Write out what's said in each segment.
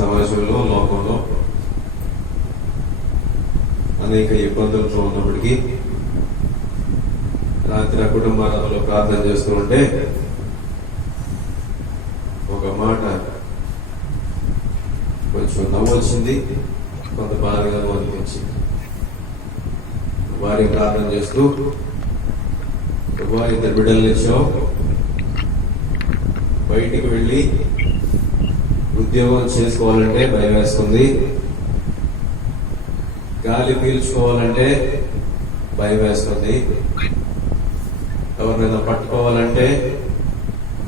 సమాజంలో, లోకంలో అనేక ఇబ్బందులతో ఉన్నప్పటికీ రాత్రి కుటుంబాలలో ప్రార్థన చేస్తూ ఉంటే ఒక మాట కొంచెం నవ్వు వచ్చింది, కొంత బాధగా అనిపించింది. వారి ప్రార్థన చేస్తూ ఇద్దరు బిడ్డలు ఇచ్చావు, బయటికి వెళ్ళి ఉద్యోగం చేసుకోవాలంటే భయం వేస్తుంది, గాలి పీల్చుకోవాలంటే భయం వేస్తుంది, ఎవరినైనా పట్టుకోవాలంటే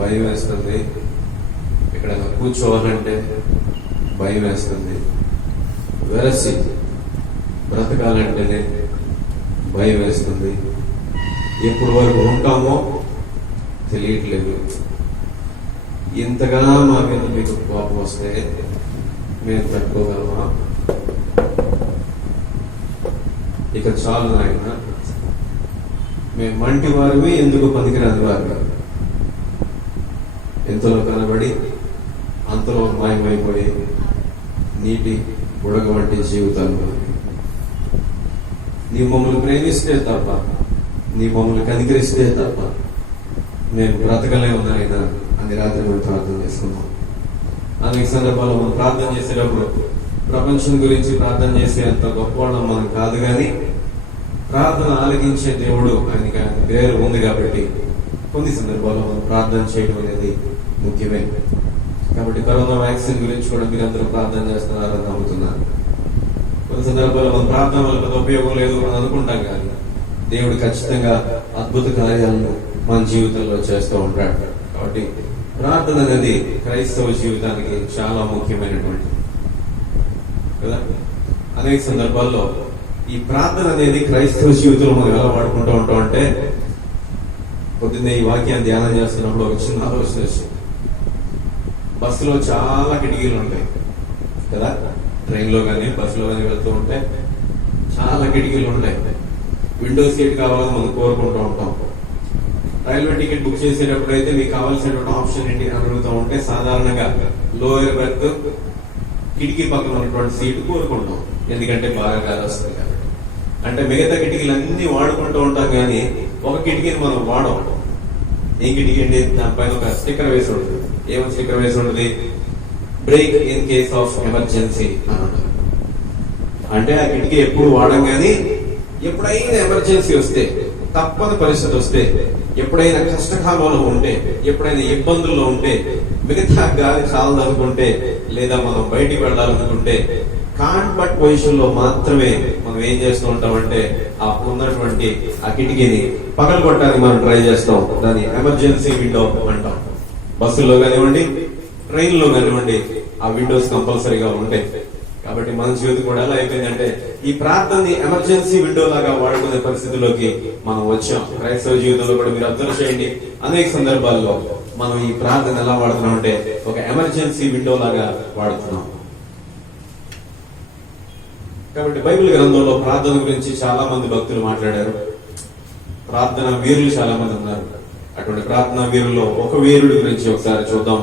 భయం వేస్తుంది, ఎక్కడైనా కూర్చోవాలంటే భయం వేస్తుంది, వెరసి బ్రతకాలంటేనే భయం వేస్తుంది. ఎప్పుడు వరకు ఉంటామో తెలియట్లేదు. ఇంతగా మా మీద మీకు కోపం వస్తే మేము తట్టుకోగలమా? ఇక చాలు నాయన, మేము మంటి వారివి, ఎందుకు పనికిరాని వారు, ఎంతలో కనబడి అంతలో మాయమైపోయి నీటి బుడగ వంటి జీవితాలు. నీ మమ్మల్ని ప్రేమిస్తే తప్ప, నీ మమ్మల్ని కనికరిస్తే తప్ప మేము బ్రతకలేము నాయన అని రాత్రి మేము ప్రార్థన చేసుకున్నాం. అనేక సందర్భాల్లో మనం ప్రార్థన చేసేటప్పుడు ప్రపంచం గురించి ప్రార్థన చేసే అంత గొప్పవాళ్ళం మనం కాదు, కానీ ప్రార్థన ఆలకించే దేవుడు ఆయనకి పేరు ఉంది కాబట్టి కొన్ని సందర్భాల్లో మనం ప్రార్థన చేయడం అనేది ముఖ్యమే. కాబట్టి కరోనా వ్యాక్సిన్ గురించి కూడా మీరందరూ ప్రార్థన చేస్తున్నారని నమ్ముతున్నారు. కొన్ని సందర్భాల్లో మన ప్రార్థన వల్ల పెద్ద ఉపయోగం లేదు అని అనుకుంటాం, కానీ దేవుడు ఖచ్చితంగా అద్భుత కార్యాలను మన జీవితంలో చేస్తూ ఉంటాడు. కాబట్టి ప్రార్థన అనేది క్రైస్తవ జీవితానికి చాలా ముఖ్యమైనటువంటి కదా. అనేక సందర్భాల్లో ఈ ప్రార్థన అనేది క్రైస్తవ జీవితంలో మనం ఎలా వాడుకుంటూ ఉంటాం అంటే, పొద్దున్నే ఈ వాక్యాన్ని ధ్యానం చేస్తున్నప్పుడు ఒక చిన్న ఆలోచన వచ్చింది. బస్సులో చాలా కిటికీలు ఉంటాయి కదా, ట్రైన్లో కానీ బస్సులో కానీ వెళ్తూ ఉంటే చాలా కిటికీలు ఉంటాయి. విండో సీట్ కావాలని మనం కోరుకుంటూ ఉంటాం. రైల్వే టికెట్ బుక్ చేసేటప్పుడు అయితే మీకు కావాల్సినటువంటి ఆప్షన్ ఏంటి అని అడుగుతూ ఉంటే సాధారణంగా లోయర్ బెర్త్, కిటికీ పక్కన ఉన్నటువంటి సీటు కోరుకుంటాం, ఎందుకంటే బాగా గాలి వస్తుంది కాబట్టి. అంటే మిగతా కిటికీలు అన్ని వాడుకుంటూ ఉంటాం, కానీ ఒక కిటికీని మనం వాడం. ఏ కిటికీ అండి? దానిపైన ఒక స్టిక్కర్ వేసి ఉంటుంది. ఏమో స్టిక్కర్ వేసి ఉంటుంది, break in case of emergency అని ఉంటుంది. అంటే ఆ కిటికీ ఎప్పుడు వాడం, కానీ ఎప్పుడైనా ఎమర్జెన్సీ వస్తే, తప్పని పరిస్థితి వస్తే, ఎప్పుడైనా కష్టకాలంలో ఉంటే, ఎప్పుడైనా ఇబ్బందుల్లో ఉంటే, మిగతా గాలి చాలదనుకుంటే, లేదా మనం బయటికి వెళ్ళాలనుకుంటే కాన్బట్ పొజిషన్ లో మాత్రమే మనం ఏం చేస్తూ ఉంటామంటే అప్పుడు ఉన్నటువంటి ఆ కిటికీని పగలగొట్టడానికి మనం ట్రై చేస్తాం. దాన్ని ఎమర్జెన్సీ విండో అంటాం. బస్సుల్లో కానివ్వండి, ట్రైన్లో కానివ్వండి, ఆ విండోస్ కంపల్సరీగా ఉంటాయి. కాబట్టి మన జీవితం కూడా ఎలా అయిపోయిందంటే ఈ ప్రార్థనని ఎమర్జెన్సీ విండో లాగా వాడుకునే పరిస్థితిలోకి మనం వచ్చాం. క్రైస్తవ జీవితంలో కూడా మీరు అబ్జర్వ్ చేయండి, అనేక సందర్భాల్లో మనం ఈ ప్రార్థన ఎలా వాడుతున్నాం అంటే ఒక ఎమర్జెన్సీ విండో లాగా వాడుతున్నాం. కాబట్టి బైబిల్ గ్రంథంలో ప్రార్థన గురించి చాలా మంది భక్తులు మాట్లాడారు. ప్రార్థన వీరులు చాలా మంది ఉన్నారు. అటువంటి ప్రార్థనా వీరుల్లో ఒక వీరుడి గురించి ఒకసారి చూద్దాం.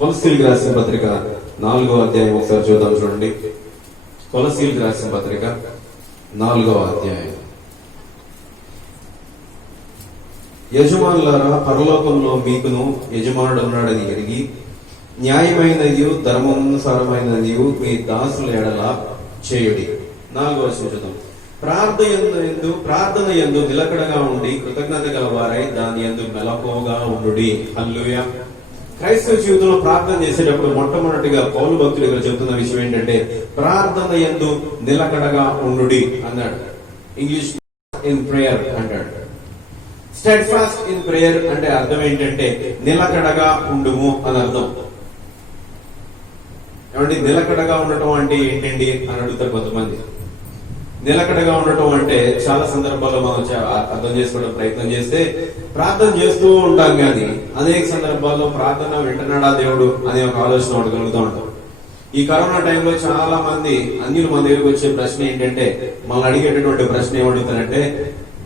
కొలస్సీలకు రాసిన పత్రిక 4వ అధ్యాయం ఒకసారి చూద్దాం. చూడండి, కొలస్సీలకు రాసిన పత్రిక 4వ అధ్యాయం. యజమానులారా, పరలోకంలో మీకును యజమానుడు ఉన్నాడని ఎరిగి న్యాయమైనది ధర్మానుసారమైనది మీ దాసుల ఎడల చేయుడి. 4వ వచనం చూద్దాం. ప్రార్థన యందు నిలకడగా ఉండి కృతజ్ఞత గల వారై దాని యందు మెలకువగా ఉండుడి. హల్లెలూయా. క్రైస్తవ జీవితంలో ప్రార్థన చేసేటప్పుడు మొట్టమొదటిగా పౌలు భక్తుడు ఇక్కడ చెబుతున్న విషయం ఏంటంటే ప్రార్థన యందు నిలకడగా ఉండుడి అన్నాడు. ఇంగ్లీష్ ఇన్ ప్రేయర్ అంటాడు. స్టెడ్ ఫాస్ట్ ఇన్ ప్రేయర్ అంటే అర్థం ఏంటంటే నిలకడగా ఉండుము అని అర్థం. ఏమంటే నిలకడగా ఉండటం అంటే ఏంటండి అని అడుగుతారు కొంతమంది. నిలకడగా ఉండటం అంటే చాలా సందర్భాల్లో మనం అర్థం చేసుకోవడం ప్రయత్నం చేస్తే ప్రార్థన చేస్తూ ఉంటాం, కానీ అనేక సందర్భాల్లో ప్రార్థన వింటున్నాడా దేవుడు అనే ఒక ఆలోచన అడగలుగుతూ ఉంటాం. ఈ కరోనా టైంలో చాలా మంది అన్యులు మన దగ్గరకు వచ్చే ప్రశ్న ఏంటంటే, మనం అడిగేటటువంటి ప్రశ్న ఏమడుగుతారంటే,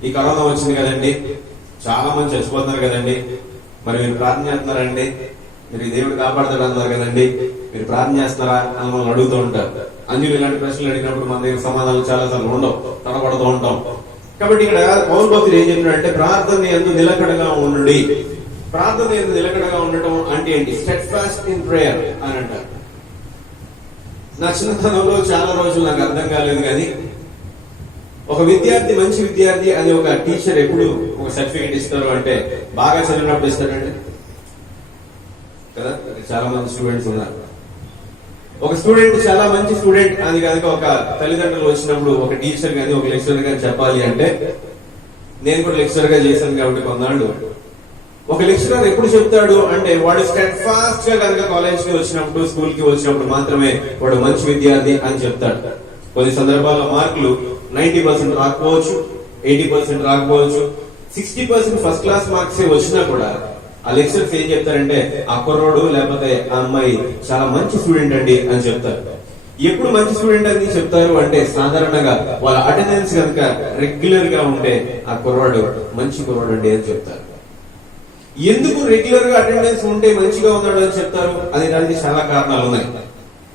ఈ కరోనా వచ్చింది కదండి, చాలా మంది చచ్చిపోతున్నారు కదండి, మరి మీరు ప్రార్థన చేస్తున్నారండి, మీరు ఈ దేవుడు కాపాడతాడు అన్నారు కదండి, మీరు ప్రార్థన చేస్తారా అని మనం అడుగుతూ ఉంటారు. అంజులు ఇలాంటి ప్రశ్నలు అడిగినప్పుడు మన దగ్గర సమాధానం చాలా సార్లు ఉండవు, తడబడుతూ ఉంటాం. కాబట్టి ఇక్కడ పౌలు భక్తుడు ఏం చెప్తున్నాడంటే ప్రార్థన యందు నిలకడగా ఉండండి. ప్రార్థన యందు నిలకడగా ఉండటం అంటే ఏంటి? స్టెడ్ ఫాస్ట్ ఇన్ ప్రేయర్ అని అంటారు. నా చిన్నతనంలో చాలా రోజులు నాకు అర్థం కాలేదు, కానీ ఒక విద్యార్థి మంచి విద్యార్థి అని ఒక టీచర్ ఎప్పుడు ఒక సర్టిఫికేట్ ఇస్తారు అంటే బాగా చదివినప్పుడు ఇస్తారండి కదా. చాలా మంది స్టూడెంట్స్ ఉన్నారు. ఒక స్టూడెంట్ చాలా మంచి స్టూడెంట్ అని కనుక ఒక తల్లిదండ్రులు వచ్చినప్పుడు ఒక టీచర్ కానీ ఒక లెక్చరర్ కానీ చెప్పాలి అంటే, నేను కూడా లెక్చరర్ గా చేశాను కాబట్టి కొన్నాళ్ళు, ఒక లెక్చరర్ ఎప్పుడు చెప్తాడు అంటే వాడు స్టెడ్ ఫాస్ట్ గా కనుక కాలేజ్ కి వచ్చినప్పుడు స్కూల్ కి వచ్చినప్పుడు మాత్రమే వాడు మంచి విద్యార్థి అని చెప్తాడు. కొన్ని సందర్భాల్లో మార్కులు 90% రాకపోవచ్చు, 80% రాకపోవచ్చు, 60% ఫస్ట్ క్లాస్ మార్క్స్ వచ్చినా కూడా ఆ లెక్చర్స్ ఏం చెప్తారంటే ఆ కుర్రోడు లేకపోతే ఆ అమ్మాయి చాలా మంచి స్టూడెంట్ అండి అని చెప్తారు. ఎప్పుడు మంచి స్టూడెంట్ అని చెప్తారు అంటే సాధారణంగా వాళ్ళ అటెండెన్స్ కనుక రెగ్యులర్ గా ఉంటే ఆ కుర్రాడు మంచి కుర్రాడు అండి అని చెప్తారు. ఎందుకు రెగ్యులర్ గా అటెండెన్స్ ఉంటే మంచిగా ఉన్నాడు అని చెప్తారు అనే దానికి చాలా కారణాలు ఉన్నాయి.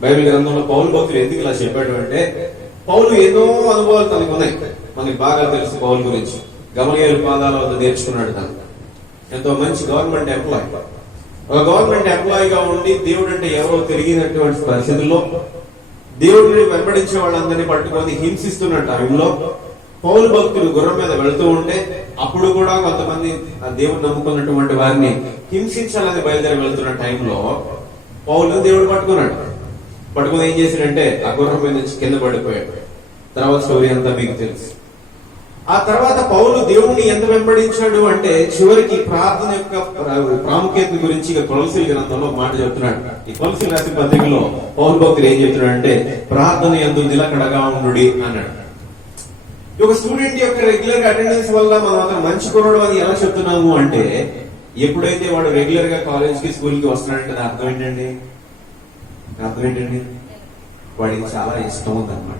బైబిల్ గ్రంథంలో పౌలు భక్తులు ఎందుకు ఇలా చెప్పాడు అంటే, పౌలు ఎన్నో అనుభవాలు తనకు ఉన్నాయి. మనకి బాగా తెలుసు పౌలు గురించి. గమలీయేలు పాదాల వద్ద నేర్చుకున్నాడు. తను ఎంతో మంచి గవర్నమెంట్ ఎంప్లాయ్. ఒక గవర్నమెంట్ ఎంప్లాయీగా ఉండి దేవుడు అంటే ఎవరో తెలియనటువంటి పరిస్థితుల్లో దేవుడిని వెంబడించే వాళ్ళందరినీ పట్టుకొని హింసిస్తున్న టైంలో పౌలు భక్తులు గుర్రం మీద వెళుతూ ఉంటే అప్పుడు కూడా కొంతమంది ఆ దేవుడు నమ్ముకున్నటువంటి వారిని హింసించాలని బయలుదేరి వెళ్తున్న టైంలో పౌలు దేవుడు పట్టుకుని ఏం చేశాడంటే ఆ గుర్రం మీద నుంచి కింద పడిపోయాడు. తర్వాత స్టోరీ అంతా మీకు తెలుసు. ఆ తర్వాత పౌలు దేవుణ్ణి ఎంత వెంబడించాడు అంటే చివరికి ప్రార్థన యొక్క ప్రాముఖ్యత గురించి కొలసీల గ్రంథంలో మాట చెప్తున్నాడు. ఈ కొలసీల రాసిన పత్రికలో పౌలు భక్తులు ఏం చెప్తున్నాడు అంటే ప్రార్థన యందు నిలకడగా ఉండుడి అన్నాడు. ఒక స్టూడెంట్ యొక్క రెగ్యులర్ అటెండెన్స్ వల్ల మనం అతను మంచి కుర్రాడు అని ఎలా చెప్తున్నాము అంటే, ఎప్పుడైతే వాడు రెగ్యులర్ గా కాలేజ్ కి స్కూల్ కి వస్తున్నాడంటే అర్థం ఏంటండి? వాడికి చాలా ఇష్టం ఉందన్నమాట.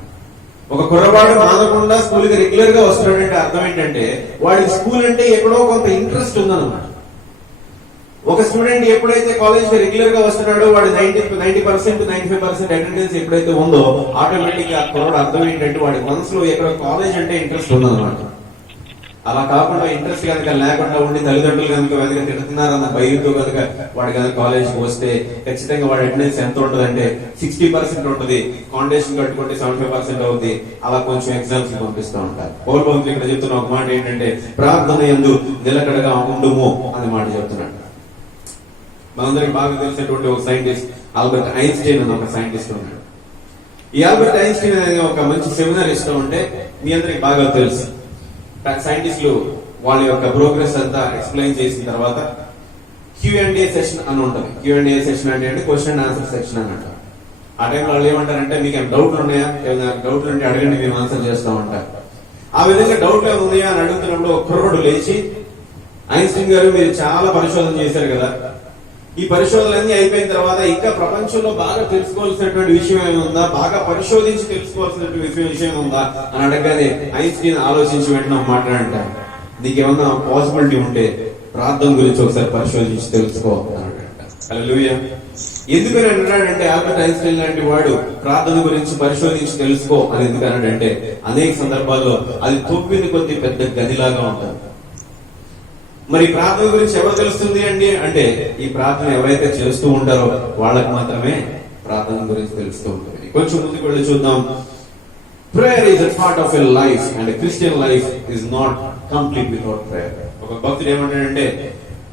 ఒక కుర్రవాడు మానకుండా స్కూల్ కి రెగ్యులర్ గా వస్తున్నాడంటే అర్థం ఏంటంటే వాడి స్కూల్ అంటే ఎక్కడో కొంత ఇంట్రెస్ట్ ఉందన్నమాట. ఒక స్టూడెంట్ ఎప్పుడైతే కాలేజ్ కి రెగ్యులర్ గా వస్తున్నాడో వాడు 90% 95% అటెండెన్స్ ఎప్పుడైతే ఉందో ఆటోమేటిక్ గా కుర్రాడు అర్థం ఏంటంటే వాడి మనసులో ఎక్కడో కాలేజ్ అంటే ఇంట్రెస్ట్ ఉందన్నమాట. అలా కాకుండా ఇంట్రెస్ట్ కనుక లేకుండా ఉండి తల్లిదండ్రులు కనుక వెనక తిడుతున్నారన్న భయంతో కనుక వాడు కనుక కాలేజ్కి వస్తే ఖచ్చితంగా వాడి అటెండెన్స్ ఎంత ఉంటుంది అంటే 60% ఉంటుంది. ఫౌండేషన్ కట్టుకుంటే 75% అవుతుంది. అలా కొంచెం ఎగ్జామ్స్ పంపిస్తూ ఉంటారు. పౌలు భక్తులు ఇక్కడ చెప్తున్న ఒక మాట ఏంటంటే ప్రార్థన యందు నిలకడగా ఉండుము అనే మాట చెప్తున్నాడు. మనందరికి బాగా తెలిసినటువంటి ఒక సైంటిస్ట్ ఆల్బర్ట్ ఐన్స్టీన్ అని ఒక సైంటిస్ట్ ఉన్నాడు. ఈ ఆల్బర్ట్ ఐన్స్టీన్ అనే ఒక మంచి సెమినార్ ఇస్తూ ఉంటే మీ అందరికి బాగా తెలుసు. సైంటిస్టులు వాళ్ళ యొక్క ప్రోగ్రెస్ అంతా ఎక్స్ప్లెయిన్ చేసిన తర్వాత Q&A సెషన్ అని ఉంటుంది. Q&A సెషన్ అంటే క్వశ్చన్ అండ్ ఆన్సర్ సెక్షన్ అని అంటారు. ఆ టైంలో వాళ్ళు ఏమంటారంటే మీకు ఏమైనా డౌట్లు ఉన్నాయా, ఏమైనా డౌట్లు ఉంటే అడగండి, మేము ఆన్సర్ చేస్తూ ఉంటారు. ఆ విధంగా డౌట్లు ఉన్నాయా అని అడుగుతున్నప్పుడు ఒక కుర్రోడు లేచి, ఐన్స్టీన్ గారు మీరు చాలా పరిశోధన చేశారు కదా, ఈ పరిశోధనలన్నీ అయిపోయిన తర్వాత ఇంకా ప్రపంచంలో బాగా తెలుసుకోవాల్సినటువంటి విషయం ఏముందా, బాగా పరిశోధించి తెలుసుకోవాల్సినటువంటి విషయం ఉందా అని అడగగానే ఐన్స్టీన్ ఆలోచించి వెంటనే మాట్లాడంటారు, నీకేమన్నా పాసిబిలిటీ ఉంటే ప్రార్థన గురించి ఒకసారి పరిశోధించి తెలుసుకో అని అంటారు. హల్లెలూయా. ఎందుకని అంటాడంటే ఆల్బర్ట్ ఐన్స్టీన్ లాంటి వాడు ప్రార్థన గురించి పరిశోధించి తెలుసుకో అని ఎందుకు అన్నాడంటే అనేక సందర్భాల్లో అది తొమ్మిది కొద్ది పెద్ద గదిలాగా ఉంటుంది. మరి ప్రార్థన గురించి ఎవరు తెలుస్తుంది అండి అంటే ఈ ప్రార్థన ఎవరైతే చేస్తూ ఉంటారో వాళ్ళకి మాత్రమే ప్రార్థన గురించి తెలుస్తూ ఉంటుంది. కొంచెం ముందుకు వెళ్ళి చూద్దాం. Prayer is a part of your life and Christian life is not complete without prayer. ఒక భక్తుడు ఏమంటాడంటే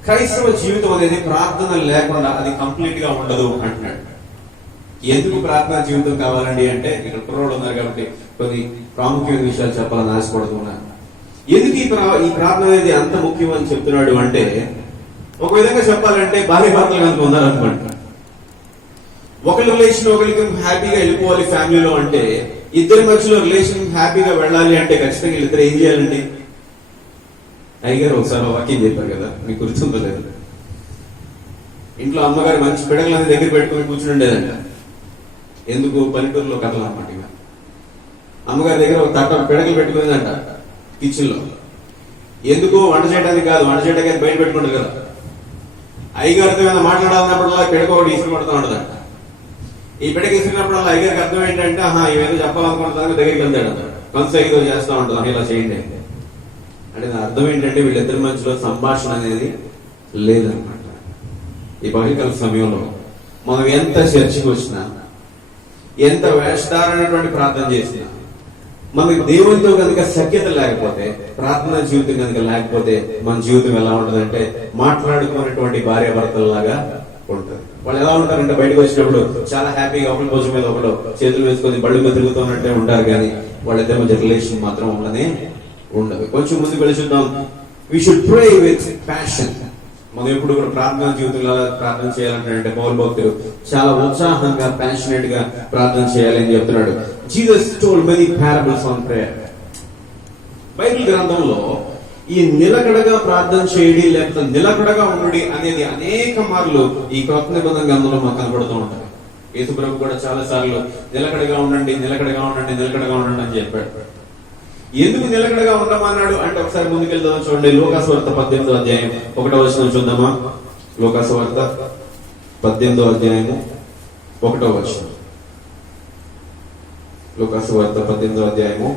క్రైస్తవ జీవితం అనేది ప్రార్థన లేకుండా అది కంప్లీట్ గా ఉండదు అంటున్నాడు. ఎందుకు ప్రార్థనా జీవితం కావాలండి అంటే ఇక్కడ కుర్రోళ్ళు ఉన్నారు కాబట్టి కొన్ని ప్రాముఖ్యమైన విషయాలు చెప్పాలని ఆశపడుతున్నాను. ఎందుకు ఈ ప్రార్థన అనేది అంత ముఖ్యం అని చెప్తున్నాడు అంటే, ఒక విధంగా చెప్పాలంటే భార్య భర్తలు కనుక ఉన్నారనుకోండి, ఒకరి రిలేషన్ ఒకరికి హ్యాపీగా వెళ్ళిపోవాలి ఫ్యామిలీలో అంటే, ఇద్దరి మధ్యలో రిలేషన్ హ్యాపీగా వెళ్ళాలి అంటే ఖచ్చితంగా వీళ్ళిద్దరు ఏం చేయాలండి? అయ్యగారు ఒకసారి వాక్యం చెప్పారు కదా, మీకు గుర్తుందో లేదు. ఇంట్లో అమ్మగారు మంచి పిడకలని దగ్గర పెట్టుకుని కూర్చుని ఉండేదంట. ఎందుకు? పల్లెటూరులో కథలు అన్నమాట. అమ్మగారి దగ్గర ఒక తట్ట పిడకలు పెట్టుకునేదంట కిచెన్ లో. ఎందుకు? వంట చేయడానికి కాదు, వంట చేయడానికి బయట పెట్టుకుంటారు కదా. అయ్యగారితో ఏమైనా మాట్లాడాలన్నప్పుడల్లా పిడక ఒకటి ఇసురు పడుతూ ఉంటుంది. ఈ పిడక ఇసుకున్నప్పుడల్లా అయ్యగారికి అర్థం ఏంటంటే ఇవేదో చెప్పాలనుకుంటున్నాను దగ్గరికి వెళ్తాడు, కన్సైతో చేస్తూ ఉంటాను, ఇలా చేయండి అంటే దాని అర్థం ఏంటంటే వీళ్ళిద్దరి మధ్యలో సంభాషణ అనేది లేదనమాట. ఈ బహిర్గల సమయంలో మనం ఎంత చర్చకు వచ్చినా, ఎంత వేషధారమైనటువంటి ప్రార్థన చేసినా, మనకి దేవునితో కనుక సఖ్యత లేకపోతే, ప్రార్థనా జీవితం కనుక లేకపోతే మన జీవితం ఎలా ఉంటుందంటే మాట్లాడుకున్నటువంటి భార్య భర్తల్లాగా ఉంటుంది. వాళ్ళు ఎలా ఉంటారంటే బయటకు వచ్చినప్పుడు చాలా హ్యాపీగా ఒకరి భుజం మీద ఒకరు చేతులు వేసుకొని బళ్ళు మీద తిరుగుతున్నట్టే ఉంటారు, కానీ వాళ్ళిద్దరి మధ్య రిలేషన్ మాత్రం ఉండనే ఉండదు. కొంచెం ముందుకు వెళ్ళి చూద్దాం. We should pray with passion. మనం ఎప్పుడు కూడా ప్రార్థనా జీవితంలో ప్రార్థన చేయాలంటే పౌలు భక్తుడు చాలా ఉత్సాహంగా, ప్యాషనేట్ గా ప్రార్థన చేయాలని చెప్తున్నాడు. Jesus told many parables on prayer. Bible గ్రంథంలో ఈ నిలకడగా ప్రార్థన చేయడి లేకపోతే నిలకడగా ఉండడి అనేది అనేక మార్లు ఈ కొత్త నిబంధన గ్రంథంలో మనకు కనబడుతూ ఉంటాయి. యేసు ప్రభు కూడా చాలా సార్లు నిలకడగా ఉండండి, నిలకడగా ఉండండి, నిలకడగా ఉండండి అని చెప్పాడు. ఎందుకు నిలకడగా ఉండమన్నాడు అంటే ఒకసారి ముందుకెళ్దాం చూడండి. లూకాసు వార్త 18వ అధ్యాయం 1వ వచనం చూద్దామా. లూకాసు వార్త 18వ అధ్యాయము 1వ వచనం. లూకాసు వార్త 18వ అధ్యాయము.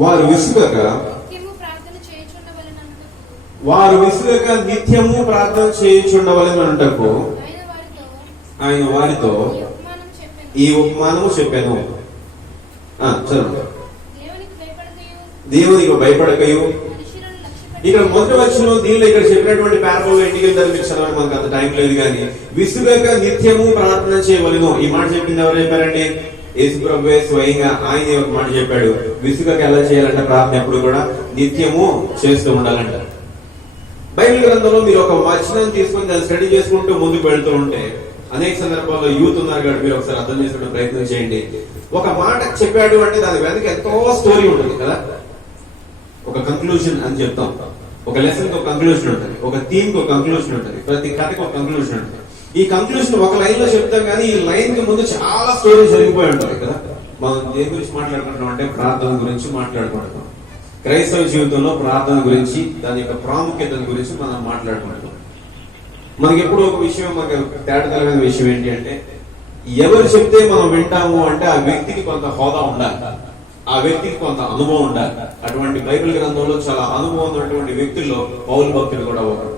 వారు విసుగక నిత్యము ప్రార్థన చేయుచుండవలెననుటకు ఆయన వారితో ఈ ఉపమానము చెప్పాను. దేవునికి భయపడకయు. ఇక్కడ మొదటి వచ్చిన దీనిలో ఇక్కడ చెప్పినటువంటి పారబుల్ ఇంటికి వెళ్తారు, మీరు చదవండి, మనకు అంత టైం లేదు. కానీ విసుగక నిత్యము ప్రార్థన చేయవలెను. ఈ మాట చెప్పింది ఎవరు చెప్పారండి? యేసు ప్రభువే స్వయంగా ఆయన ఒక మాట చెప్పాడు. విసుగక ఎలా చేయాలంటే ప్రార్థన ఎప్పుడు కూడా నిత్యము చేస్తూ ఉండాలంట. బైబిల్ గ్రంథంలో మీరు ఒక వచనం తీసుకొని దాన్ని స్టడీ చేసుకుంటూ ముందుకు వెళ్తూ ఉంటే అనేక సందర్భాల్లో యూత్ ఉన్నారు కాబట్టి మీరు ఒకసారి అర్థం చేసుకునే ప్రయత్నం చేయండి. ఒక మాట చెప్పాడు అంటే దాని వెనక ఎంతో స్టోరీ ఉంటుంది కదా. ఒక కంక్లూజన్ అని చెప్తాం. ఒక లెసన్ కి ఒక కంక్లూజన్ ఉంటుంది, ఒక థీమ్ కి ఒక కంక్లూజన్ ఉంటుంది, ప్రతి కథకి ఒక కంక్లూజన్ ఉంటుంది. ఈ కంక్లూజన్ ఒక లైన్ లో చెప్తాం, కానీ ఈ లైన్ కి ముందు చాలా స్టోరీ జరిగిపోయి ఉంటుంది కదా. మనం దేని గురించి మాట్లాడుకుంటాం అంటే ప్రార్థన గురించి మాట్లాడుకుంటాం. క్రైస్తవ జీవితంలో ప్రార్థన గురించి, దాని యొక్క ప్రాముఖ్యత గురించి మనం మాట్లాడుకుంటాం. మనకి ఎప్పుడు ఒక విషయం, మనకి తేటతలమైన విషయం ఏంటి అంటే ఎవరు చెప్తే మనం వింటాము అంటే ఆ వ్యక్తికి కొంత హోదా ఉండాలి, ఆ వ్యక్తికి కొంత అనుభవం ఉండాలి. అటువంటి బైబిల్ గ్రంథంలో చాలా అనుభవం ఉన్నటువంటి వ్యక్తుల్లో పౌలు భక్తులు కూడా ఒకరు.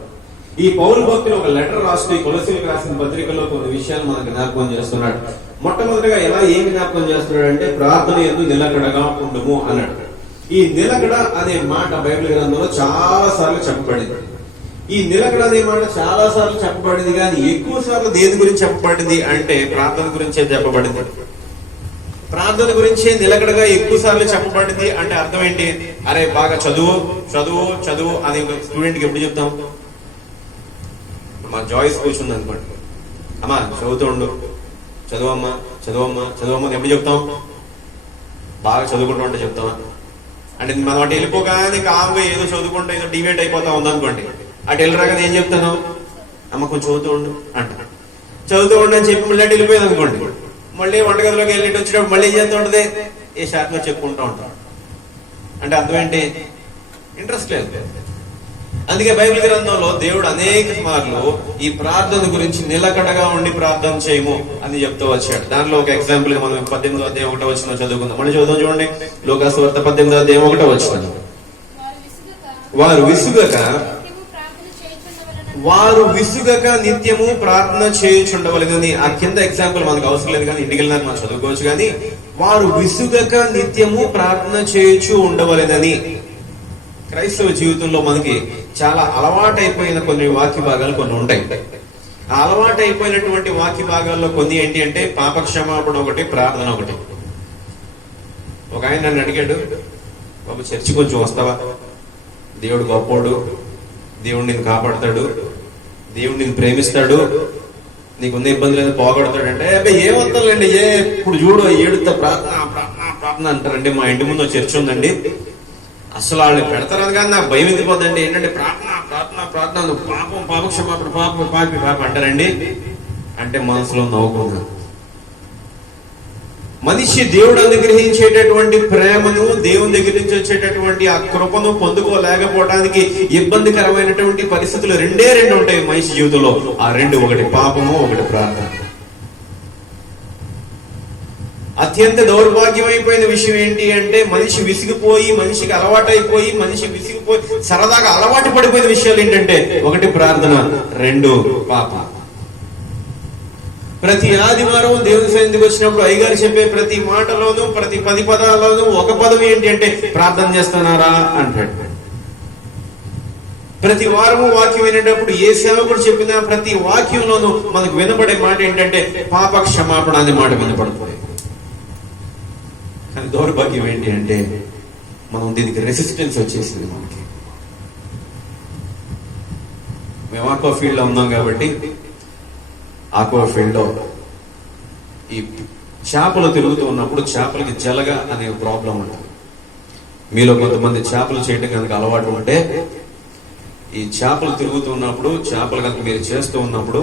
ఈ పౌలు భక్తులు ఒక లెటర్ రాస్తూ కొలసీలకు రాసిన పత్రికలో కొన్ని విషయాలు మనకు జ్ఞాపకం చేస్తున్నాడు. మొట్టమొదటిగా ఏమి జ్ఞాపకం చేస్తున్నాడు అంటే ప్రార్థన యందు నిలకడగా ఉండుము అన్నాడు. ఈ నిలకడ అనే మాట బైబిల్ గ్రంథంలో చాలా సార్లు చెప్పబడింది. ఈ నిలకడ అనే మాట చాలా సార్లు చెప్పబడింది, కానీ ఎక్కువ సార్లు దేని గురించి చెప్పబడింది అంటే ప్రార్థన గురించే చెప్పబడింది. ప్రార్థన గురించే నిలకడగా ఎక్కువ సార్లు చెప్పబడింది అంటే అర్థం ఏంటి? అరే బాగా చదువు చదువు చదువు అని స్టూడెంట్ కి ఎప్పుడు చెప్తాం? మా జాయిస్ కూర్చుంది అనుకోండి, అమ్మా చదువుతూ ఉండు, చదువమ్మా చదువమ్మా చదువమ్మా ఎప్పుడు చెప్తాం? బాగా చదువుకుంటూ ఉంటే చెప్తామా? అంటే మనం అటు వెళ్ళిపోగానే కామ్గా ఏదో చదువుకుంటూ ఏదో డివేట్ అయిపోతా ఉందనుకోండి, అటు వెళ్ళరాగానే ఏం చెప్తాను? అమ్మ కొంచెం చదువుతూ ఉండు అంట. చదువుతూ ఉండు అని చెప్పి మళ్ళీ అటు వెళ్ళిపోయేది అనుకోండి, మళ్ళీ వంటగదిలోకి వెళ్ళి వచ్చినప్పుడు మళ్ళీ ఏం చేస్తూ ఉంటుంది? ఏ షార్ట్గా చెప్పుకుంటూ ఉంటాం. అంటే అర్థం ఏంటి? ఇంట్రెస్ట్ లేదు. అందుకే బైబిల్ గ్రంథంలో దేవుడు అనేక మార్లు ఈ ప్రార్థన గురించి నిలకడగా ఉండి ప్రార్థన చేయము అని చెప్తూ వచ్చాడు. దానిలో ఒక ఎగ్జాంపుల్ గా మనం 18వ అధ్యాయం 1వ వచనం చదువుకుందాం. మళ్ళీ చదువుదాం చూడండి. లూకాసు వార్త 18వ అధ్యాయం 1వ వచనం. వారు విసుగక నిత్యము ప్రార్థన చేయుచుండవలెనని. ఆ కింద ఎగ్జాంపుల్ మనకు అవసరం లేదు, కానీ ఇంటికి వెళ్ళినాక మనం చదువుకోవచ్చు. కానీ వారు విసుగక నిత్యము ప్రార్థన చేయుచు ఉండవలెనని. క్రైస్తవ జీవితంలో మనకి చాలా అలవాటైపోయిన కొన్ని వాక్య భాగాలు కొన్ని ఉంటాయి. ఆ అలవాటైపోయినటువంటి వాక్య భాగాల్లో కొన్ని ఏంటి అంటే పాపక్షమాపణ ఒకటి, ప్రార్థన ఒకటి. ఒక ఆయన నన్ను అడిగాడు, బాబు చర్చి కొంచెం వస్తావా? దేవుడు గొప్పోడు, దేవుడు నిన్ను కాపాడతాడు, దేవుడు నిన్ను ప్రేమిస్తాడు, నీకున్న ఇబ్బందులు ఏదో పోగొడతాడు అంటే ఏమవుతారులేండి, ఇప్పుడు చూడు ఏడుతా ప్రార్థన ప్రార్థన ప్రార్థన అంటారండి. మా ఇంటి ముందు చర్చి ఉందండి, అసలు వాళ్ళు పెడతారని కానీ నాకు భయం ఎత్తిపోద్దండి. ఏంటంటే ప్రార్థన ప్రార్థన ప్రార్థన, పాపం పాపక్షమాపణ పాపం పాపి పాప అంటారండి. అంటే మనసులో నవ్వుకున్నా. మనిషి దేవుడు అనుగ్రహించేటటువంటి ప్రేమను, దేవుని దగ్గర నుంచి వచ్చేటటువంటి ఆ కృపను పొందుకోలేకపోవడానికి ఇబ్బందికరమైనటువంటి పరిస్థితులు రెండే ఉంటాయి మనిషి జీవితంలో. ఆ రెండు, ఒకటి పాపము, ఒకటి ప్రార్థన. అత్యంత దౌర్భాగ్యమైపోయిన విషయం ఏంటి అంటే మనిషి విసిగిపోయి, మనిషికి అలవాటైపోయి, సరదాగా అలవాటు పడిపోయిన విషయాలు ఏంటంటే ఒకటి ప్రార్థన, రెండు పాపం. ప్రతి ఆదివారం దేవుని సన్నిధికి వచ్చినప్పుడు అయ్యగారు చెప్పే ప్రతి మాటలోనూ, ప్రతి 10 పదాల్లోనూ ఒక పదం ఏంటి అంటే ప్రార్థన చేస్తున్నారా అంటాడు. ప్రతి వారము వాక్యం వినేటప్పుడు ఏ సేవకుడు చెప్పినా ప్రతి వాక్యంలోనూ మనకు వినబడే మాట ఏంటంటే పాప క్షమాపణ అనే మాట వినపడుతుంది. కానీ దౌర్భాగ్యం ఏంటి అంటే మనం దీనికి రెసిస్టెన్స్ వచ్చేసింది. మనకి మేము ఆక్వా ఫీల్డ్ లో ఉన్నాం కాబట్టి ఆక్వా ఫీల్డ్ లో ఈ చేపలు తిరుగుతూ ఉన్నప్పుడు చేపలకి జలగ అనే ప్రాబ్లం ఉంటుంది. మీలో కొంతమంది చేపలు చేయడం కనుక అలవాటు ఉంటే ఈ చేపలు తిరుగుతూ ఉన్నప్పుడు, చేపలు కనుక మీరు చేస్తూ ఉన్నప్పుడు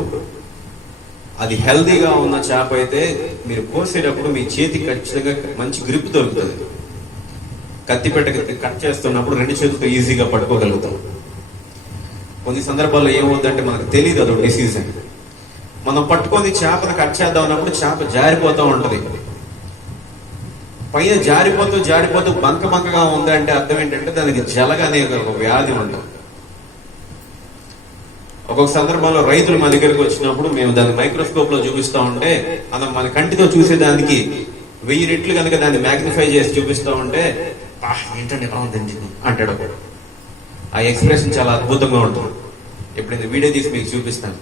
అది హెల్దీగా ఉన్న చేప అయితే మీరు కోసేటప్పుడు మీ చేతికి ఖచ్చితంగా మంచి గ్రిప్ దొరుకుతుంది. కత్తిపెట్ట కట్ చేస్తున్నప్పుడు 2 చేతులతో ఈజీగా పట్టుకోగలుగుతాం. కొన్ని సందర్భాల్లో ఏమవుతుందంటే మనకు తెలియదు అదొక డిసీజ్ అని. మనం పట్టుకొని చేపను కట్ చేద్దాం అన్నప్పుడు చేప జారిపోతూ ఉంటది. పైన జారిపోతూ బంకగా ఉందంటే అర్థం ఏంటంటే దానికి జలగ అనే ఒక వ్యాధి ఉంటుంది. ఒక్కొక్క సందర్భంలో రైతులు మా దగ్గరికి వచ్చినప్పుడు మేము దాన్ని మైక్రోస్కోప్ లో చూపిస్తా ఉంటే మన కంటితో చూసేదానికి 1000 రెట్లు కనుక దాన్ని మ్యాగ్నిఫై చేసి చూపిస్తా ఉంటే ఏంటంటే ఎలా ఉందండి అంటాడు ఒకడు. ఆ ఎక్స్ప్రెషన్ చాలా అద్భుతంగా ఉంటుంది. ఎప్పుడైనా వీడియో తీసి మీకు చూపిస్తాను.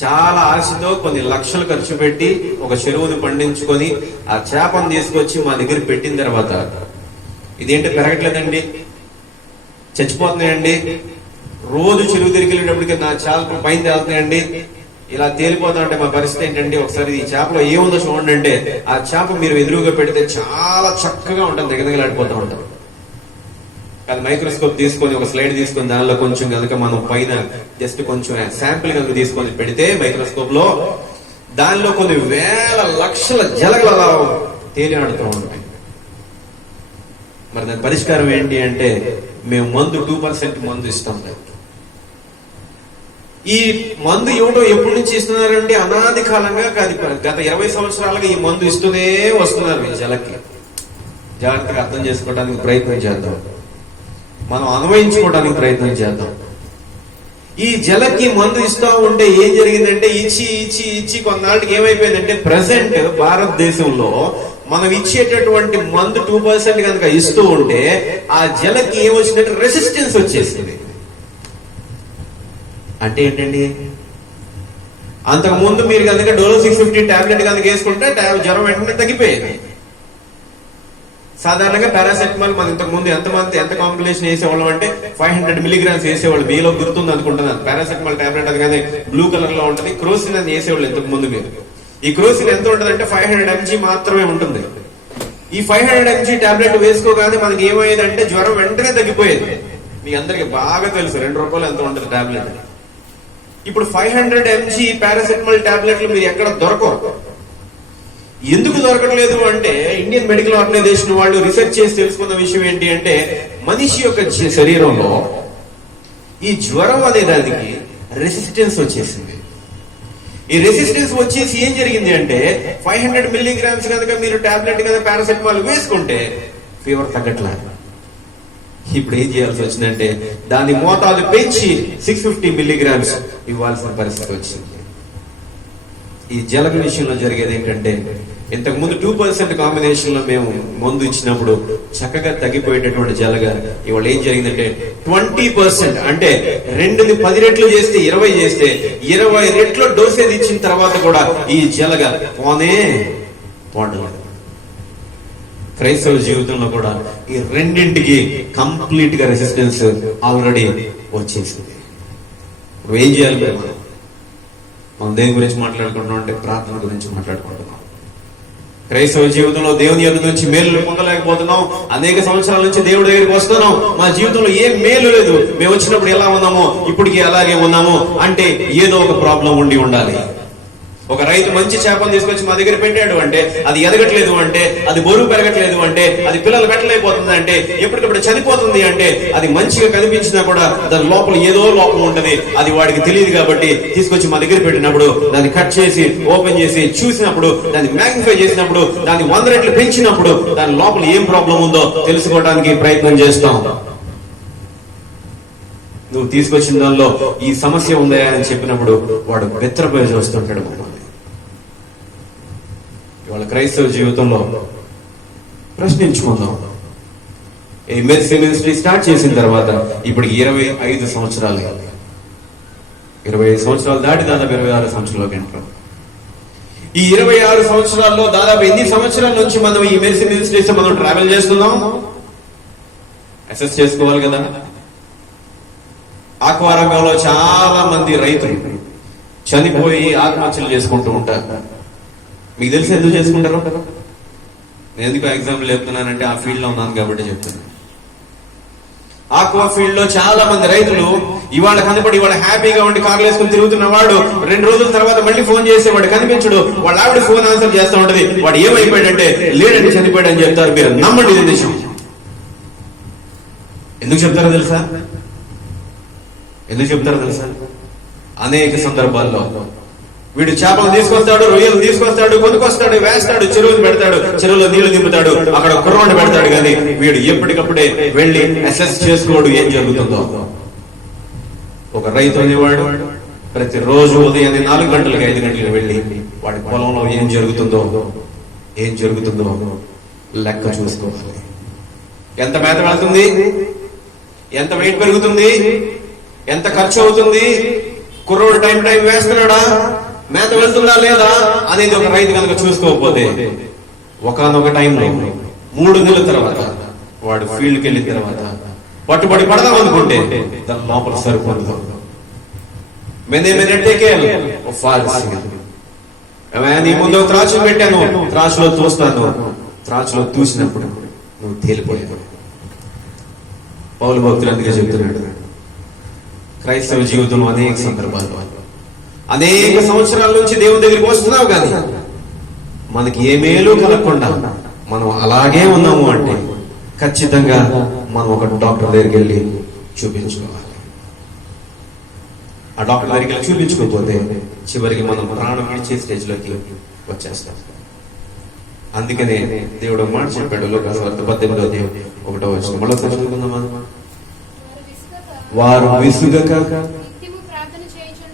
చాలా ఆశతో కొన్ని లక్షలు ఖర్చు పెట్టి ఒక చెరువును పండించుకొని ఆ చేపను తీసుకొచ్చి మా దగ్గర పెట్టిన తర్వాత ఇదేంటి పెరగట్లేదండి, చచ్చిపోతున్నాయండి, రోజు చెరువు తిరిగి వెళ్ళేటప్పటికి నా చేపలు పైన తేలుతున్నాయండి, ఇలా తేలిపోతా అంటే మా పరిస్థితి ఏంటంటే ఒకసారి ఈ చేపలో ఏముందో చూడండి అంటే ఆ చేప మీరు ఎదురుగా పెడితే చాలా చక్కగా ఉంటుంది, దగ్గరలాడిపోతూ ఉంటాం. అది మైక్రోస్కోప్ తీసుకొని ఒక స్లైడ్ తీసుకొని దానిలో కొంచెం కనుక మనం పైన జస్ట్ కొంచెం శాంపిల్ కనుక తీసుకొని పెడితే మైక్రోస్కోప్ లో దానిలో కొన్ని వేల లక్షల జలగలు అలా తేలి ఆడుతూ ఉంటాయి. మరి దాని పరిష్కారం ఏంటి అంటే మేము మందు 2% మందు ఇస్తాం. ఈ మందు ఇవ్వడం ఎప్పటి నుంచి ఇస్తున్నారంటే అనాది కాలంగా గత 20 సంవత్సరాలుగా ఈ మందు ఇస్తూనే వస్తున్నారు. ఈ జలకి జాగ్రత్తగా అర్థం చేసుకోవడానికి ప్రయత్నం చేద్దాం, మనం అన్వయించుకోవడానికి ప్రయత్నం చేద్దాం. ఈ జలకి మందు ఇస్తా ఉంటే ఏం జరిగిందంటే ఇచ్చి కొన్నాళ్ళకి ఏమైపోయిందంటే ప్రెసెంట్ భారతదేశంలో మనం ఇచ్చేటటువంటి మందు 2% కనుక ఇస్తూ ఉంటే ఆ జలకి ఏమొచ్చిందంటే రెసిస్టెన్స్ వచ్చేసింది. అంటే ఏంటండి, అంతకు ముందు మీరు కనుక డోలో 650 టాబ్లెట్ కనుక వేసుకుంటే జ్వరం వెంటనే తగ్గిపోయేది. సాధారణంగా పారాసెటమాల్ మనం ఇంతకు ముందు ఎంత కాంబినేషన్ వేసేవాళ్ళం అంటే 500 మిలీగ్రామ్స్ వేసేవాళ్ళు. మీలో గుర్తుంది అనుకుంటున్నాను. పారాసెటమాల్ టాబ్లెట్ అది కానీ బ్లూ కలర్ లో ఉంటుంది. క్రోసిన్ అని వేసేవాళ్ళు ఇంతకు ముందు. మీరు ఈ క్రోసిన్ ఎంత ఉంటుంది అంటే 500 mg మాత్రమే ఉంటుంది. ఈ 500 mg టాబ్లెట్ వేసుకోగానే మనకి ఏమయ్యేదంటే జ్వరం వెంటనే తగ్గిపోయేది. మీ అందరికి బాగా తెలుసు, ₹2 ఎంత ఉంటుంది టాబ్లెట్. ఇప్పుడు 500 mg పారాసెటమాల్ టాబ్లెట్లు మీరు ఎక్కడ దొరకవు. ఎందుకు దొరకట్లేదు అంటే ఇండియన్ మెడికల్ ఆర్గనైజేషన్ వాళ్ళు రీసెర్చ్ చేసి తెలుసుకున్న విషయం ఏంటి అంటే మనిషి యొక్క శరీరంలో ఈ జ్వరం అనే దానికి రెసిస్టెన్స్ వచ్చేసింది. ఈ రెసిస్టెన్స్ వచ్చేసి ఏం జరిగింది అంటే 500 మిల్లీగ్రామ్స్ కనుక మీరు టాబ్లెట్ కనుక పారాసెటమాల్ వేసుకుంటే ఫీవర్ తగ్గట్లేదు. ఇప్పుడు ఏం చేయాల్సి వచ్చిందంటే దాని మోతాదు పెంచి 650 మిల్లీగ్రామ్స్ ఇవ్వాల్సిన పరిస్థితి వచ్చింది. ఈ జలగ విషయంలో జరిగేది ఏంటంటే ఇంతకు ముందు 2% కాంబినేషన్ లో మేము మందు ఇచ్చినప్పుడు చక్కగా తగ్గిపోయేటటువంటి జలగ ఇవాళ ఏం జరిగిందంటే 20% అంటే 2ని 10 రెట్లు చేస్తే 20 చేస్తే 20 రెట్లు డోసేజ్ ఇచ్చిన తర్వాత కూడా ఈ జలగ పోవడం. క్రైస్తవ జీవితంలో కూడా ఈ రెండింటికి కంప్లీట్ గా రెసిస్టెన్స్ ఆల్రెడీ వచ్చేసింది. ఇప్పుడు ఏం చేయాలి? మనం దేని గురించి మాట్లాడుకుంటున్నాం అంటే ప్రార్థన గురించి మాట్లాడుకుంటున్నాం. క్రైస్తవ జీవితంలో దేవుని యొద్ద నుంచి మేలు పొందలేకపోతున్నాం. అనేక సంవత్సరాల నుంచి దేవుడి దగ్గరికి వస్తున్నాం, మా జీవితంలో ఏం మేలు లేదు. మేము వచ్చినప్పుడు ఎలా ఉన్నామో ఇప్పటికీ అలాగే ఉన్నాము అంటే ఏదో ఒక ప్రాబ్లం ఉండాలి. ఒక రైతు మంచి చేపను తీసుకొచ్చి మా దగ్గర పెట్టాడు అంటే, అది ఎదగట్లేదు అంటే, అది బరువు పెరగట్లేదు అంటే, అది పిల్లలు పెట్టలేకపోతుంది అంటే, ఎప్పటికప్పుడు చనిపోతుంది అంటే, అది మంచిగా కనిపించినా కూడా దాని లోపల ఏదో లోపం ఉంటది, అది వాడికి తెలియదు. కాబట్టి తీసుకొచ్చి మా దగ్గర పెట్టినప్పుడు దాన్ని కట్ చేసి ఓపెన్ చేసి చూసినప్పుడు, దాన్ని మ్యాగ్నిఫై చేసినప్పుడు, దాన్ని 100 రెట్లు పెంచినప్పుడు దాని లోపల ఏం ప్రాబ్లం ఉందో తెలుసుకోవడానికి ప్రయత్నం చేస్తాం. నువ్వు తీసుకొచ్చిన దానిలో ఈ సమస్య ఉందా అని చెప్పినప్పుడు వాడు బెత్తరపోయి చూస్తుంటాడు. ఇవాళ క్రైస్తవ జీవితంలో ప్రశ్నించుకుందాం. ఈ మెర్సీ మినిస్ట్రీ స్టార్ట్ చేసిన తర్వాత ఇప్పుడు 25 సంవత్సరాలు, 25 సంవత్సరాలు దాటి దాదాపు 26 సంవత్సరాల్లోకి ఎంటర్. ఈ 26 సంవత్సరాల్లో దాదాపు ఎన్ని సంవత్సరాల నుంచి మనం ఈ మెర్సీ మినిస్ట్రీస్ మనం ట్రావెల్ చేస్తున్నాం? అసెస్ చేసుకోవాలి కదా. ఆక్వా రంగంలో చాలా మంది రైతులు చనిపోయి ఆత్మహత్యలు చేసుకుంటూ ఉంటారు. మీకు తెలిసి ఎందుకు చేసుకుంటారు? నేను ఎందుకు ఎగ్జాంపుల్ చెప్తున్నానంటే ఆ ఫీల్డ్ లో ఉన్నాను కాబట్టి చెప్తున్నాను. ఆక్వా ఫీల్డ్ లో చాలా మంది రైతులు ఇవాళ కనపడి ఇవాళ హ్యాపీగా ఉండి కార్లు వేసుకుని తిరుగుతున్న వాడు 2 రోజుల తర్వాత మళ్ళీ ఫోన్ చేస్తే వాడు కనిపించడు. వాళ్ళ ఆవిడ ఫోన్ ఆన్సర్ చేస్తూ ఉంటది. వాడు ఏమైపోయాడంటే లేడంటే చనిపోయాడు అని చెప్తారు. మీరు నమ్మండి ఇది నిజం. ఎందుకు చెప్తారో తెలుసా? అనేక సందర్భాల్లో వీడు చేపలు తీసుకొస్తాడు, రొయ్యలు తీసుకొస్తాడు, కొనుకొస్తాడు, వేస్తాడు, చెరువులు పెడతాడు, చెరువులో నీళ్లు నింపుతాడు, అక్కడ కుర్రోడు పెడతాడు. కానీ వీడు ఎప్పటికప్పుడే వెళ్లి అసెస్ చేసుకోడు ఏం జరుగుతుందో. ఒక రైతు అనేవాడు ప్రతిరోజు ఉదయాన్నే 4 గంటలకు 5 గంటలకు వెళ్లి వాడి పొలంలో ఏం జరుగుతుందో లెక్క చూసుకోవాలి. ఎంత మేత వెళ్తుంది, ఎంత వెయిట్ పెరుగుతుంది, ఎంత ఖర్చు అవుతుంది, కుర్రోడు టైం వేస్తున్నాడా, మేత వెళ్తుందా లేదా అనేది ఒక రైతు కనుక చూసుకోకపోతే ఒకనొక టైంలో 3 నెలల తర్వాత వాడు ఫీల్డ్కి వెళ్ళిన తర్వాత పట్టుబడి పడదాం అనుకుంటే దాని లోపల సరిపోదు. నీ ముందు త్రాచు పెట్టాను, త్రాచులో చూస్తాను, త్రాచులో చూసినప్పుడు నువ్వు తేలిపోయావు. పౌలు భక్తులు అందుకే చెప్తున్నాడు, క్రైస్తవ జీవితంలో అనేక సందర్భాలు అనేక సంవత్సరాల నుంచి దేవుని దగ్గరికి వస్తున్నావు కానీ మనకి ఏ మేలు కలగకుండా మనం అలాగే ఉన్నాము అంటే ఖచ్చితంగా మనం ఒక డాక్టర్ దగ్గరికి వెళ్ళి చూపించుకోవాలి. ఆ డాక్టర్ దగ్గరికి వెళ్ళి చూపించుకోకపోతే చివరికి మనం ప్రాణం విడిచే స్టేజ్ లోకి వచ్చేస్తాం. అందుకనే దేవుడు మాట చెప్పాడు, లోకాసువార్త 18:1 మళ్ళీ చదువుకుందామా. వారు విసుగక